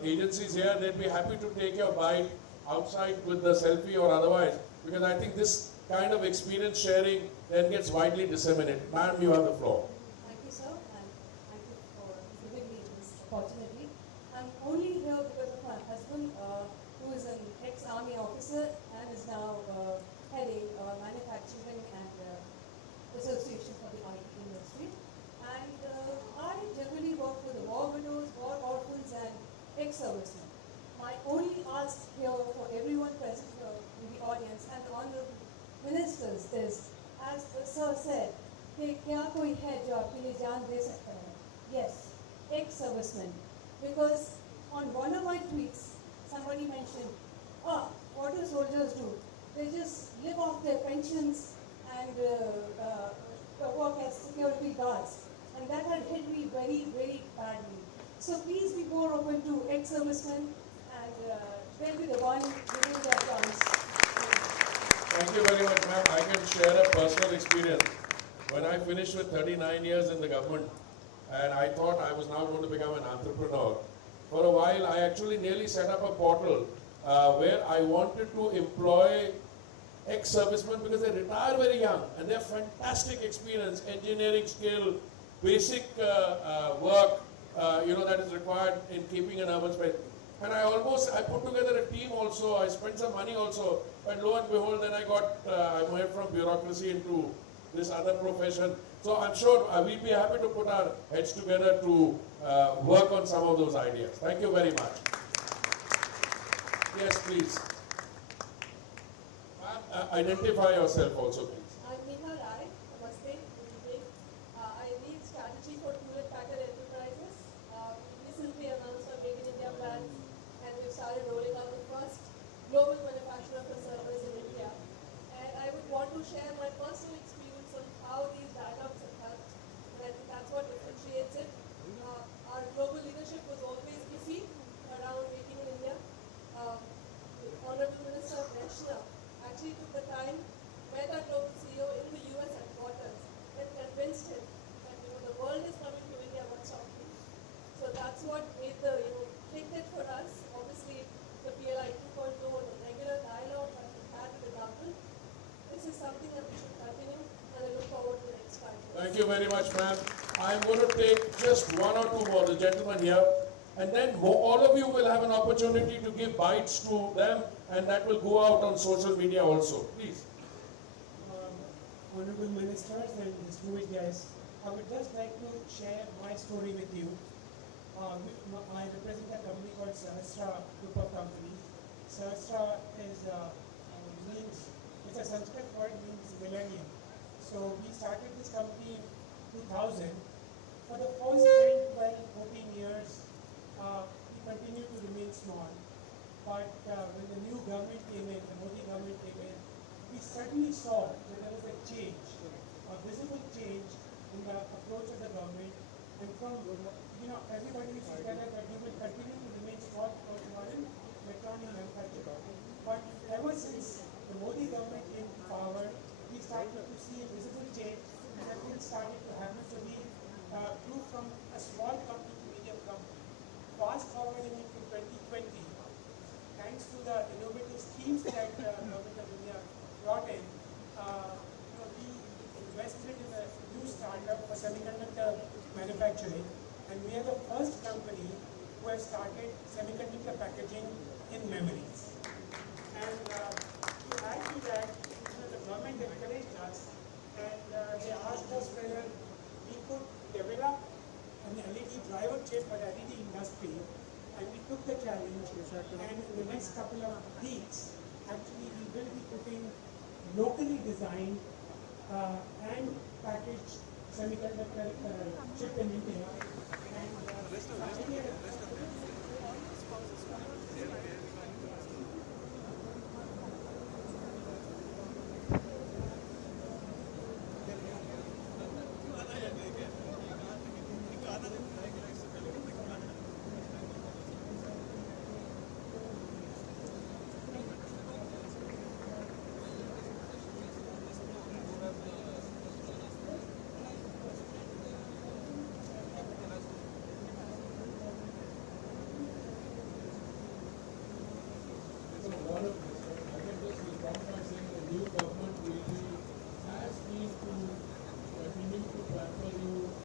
agencies here. They'd be happy to take your bite outside with the selfie or otherwise, because I think this kind of experience sharing then gets widely disseminated. Ma'am, you have the floor. Thank you, sir, and thank you for giving me this opportunity. I'm only here because of my husband, who is an ex-army officer and is now heading manufacturing and association for the IT industry. And I generally work with the war widows, war orphans, and ex-servicemen. My only ask here for everyone present here in the audience and the honorable ministers is, as the sir said, कि क्या कोई है जो आपके लिए जान दे सकता है? Yes, ex-servicemen. Because on one of my tweets, somebody mentioned, what do soldiers do? They just live off their pensions and work as security guards. And that had hit me very, very badly. So please be more open to ex-servicemen, and they'll be the one giving their chance. Thank you very much, ma'am. I can share a personal experience. When I finished with 39 years in the government, and I thought I was now going to become an entrepreneur, for a while I actually nearly set up a portal where I wanted to employ ex-servicemen, because they retire very young and they have fantastic experience, engineering skill, basic work, that is required in keeping an urban space. And I put together a team also, I spent some money also, but lo and behold, then I moved from bureaucracy into this other profession. So I'm sure we'll be happy to put our heads together to work on some of those ideas. Thank you very much. Yes, please. Identify yourself also, please. I'm Neha Rai, Namaste, good evening. I lead strategy for Hewlett Packard Enterprises. We recently announced our Make in India plans, and we've started rolling out the first global manufacturer for servers in India. And I would want to share my personal experience on how these dialogues have helped, and I think that's what differentiates it. Our global leadership was always iffy around making in India. The Honorable Minister of National actually took the time, met our global CEO in the US headquarters, and convinced him that the world is coming to India, what's stopping? So that's what made the clicked it for us. Obviously, the PLI 2.0, the regular dialogue that we had with the government. This is something that we should continue, and I look forward to the next 5 years. Thank you very much, ma'am. I'm going to take just one or two more, the gentleman here, and then all of you will have an opportunity to give bites to them, and that will go out on social media also. Please. Honorable Ministers and distinguished guests, I would just like to share my story with you. I represent a company called Sahasra Group of Companies. Sahasra means, it's a Sanskrit word, means millennium. So we started this company in 2000. For the first 10, 12, 14 years, we continued to remain small. But when the new government came in, the Modi government came in, we suddenly saw that there was a change, a visible change in the approach of the government. And from, everybody is together that we will continue to remain started semiconductor packaging in memories. And to add to that, the government encouraged us, and they asked us whether we could develop an LED driver chip for the LED industry, and we took the challenge. And in the next couple of weeks, actually, we will be putting locally designed and packaged semiconductor chip in India. And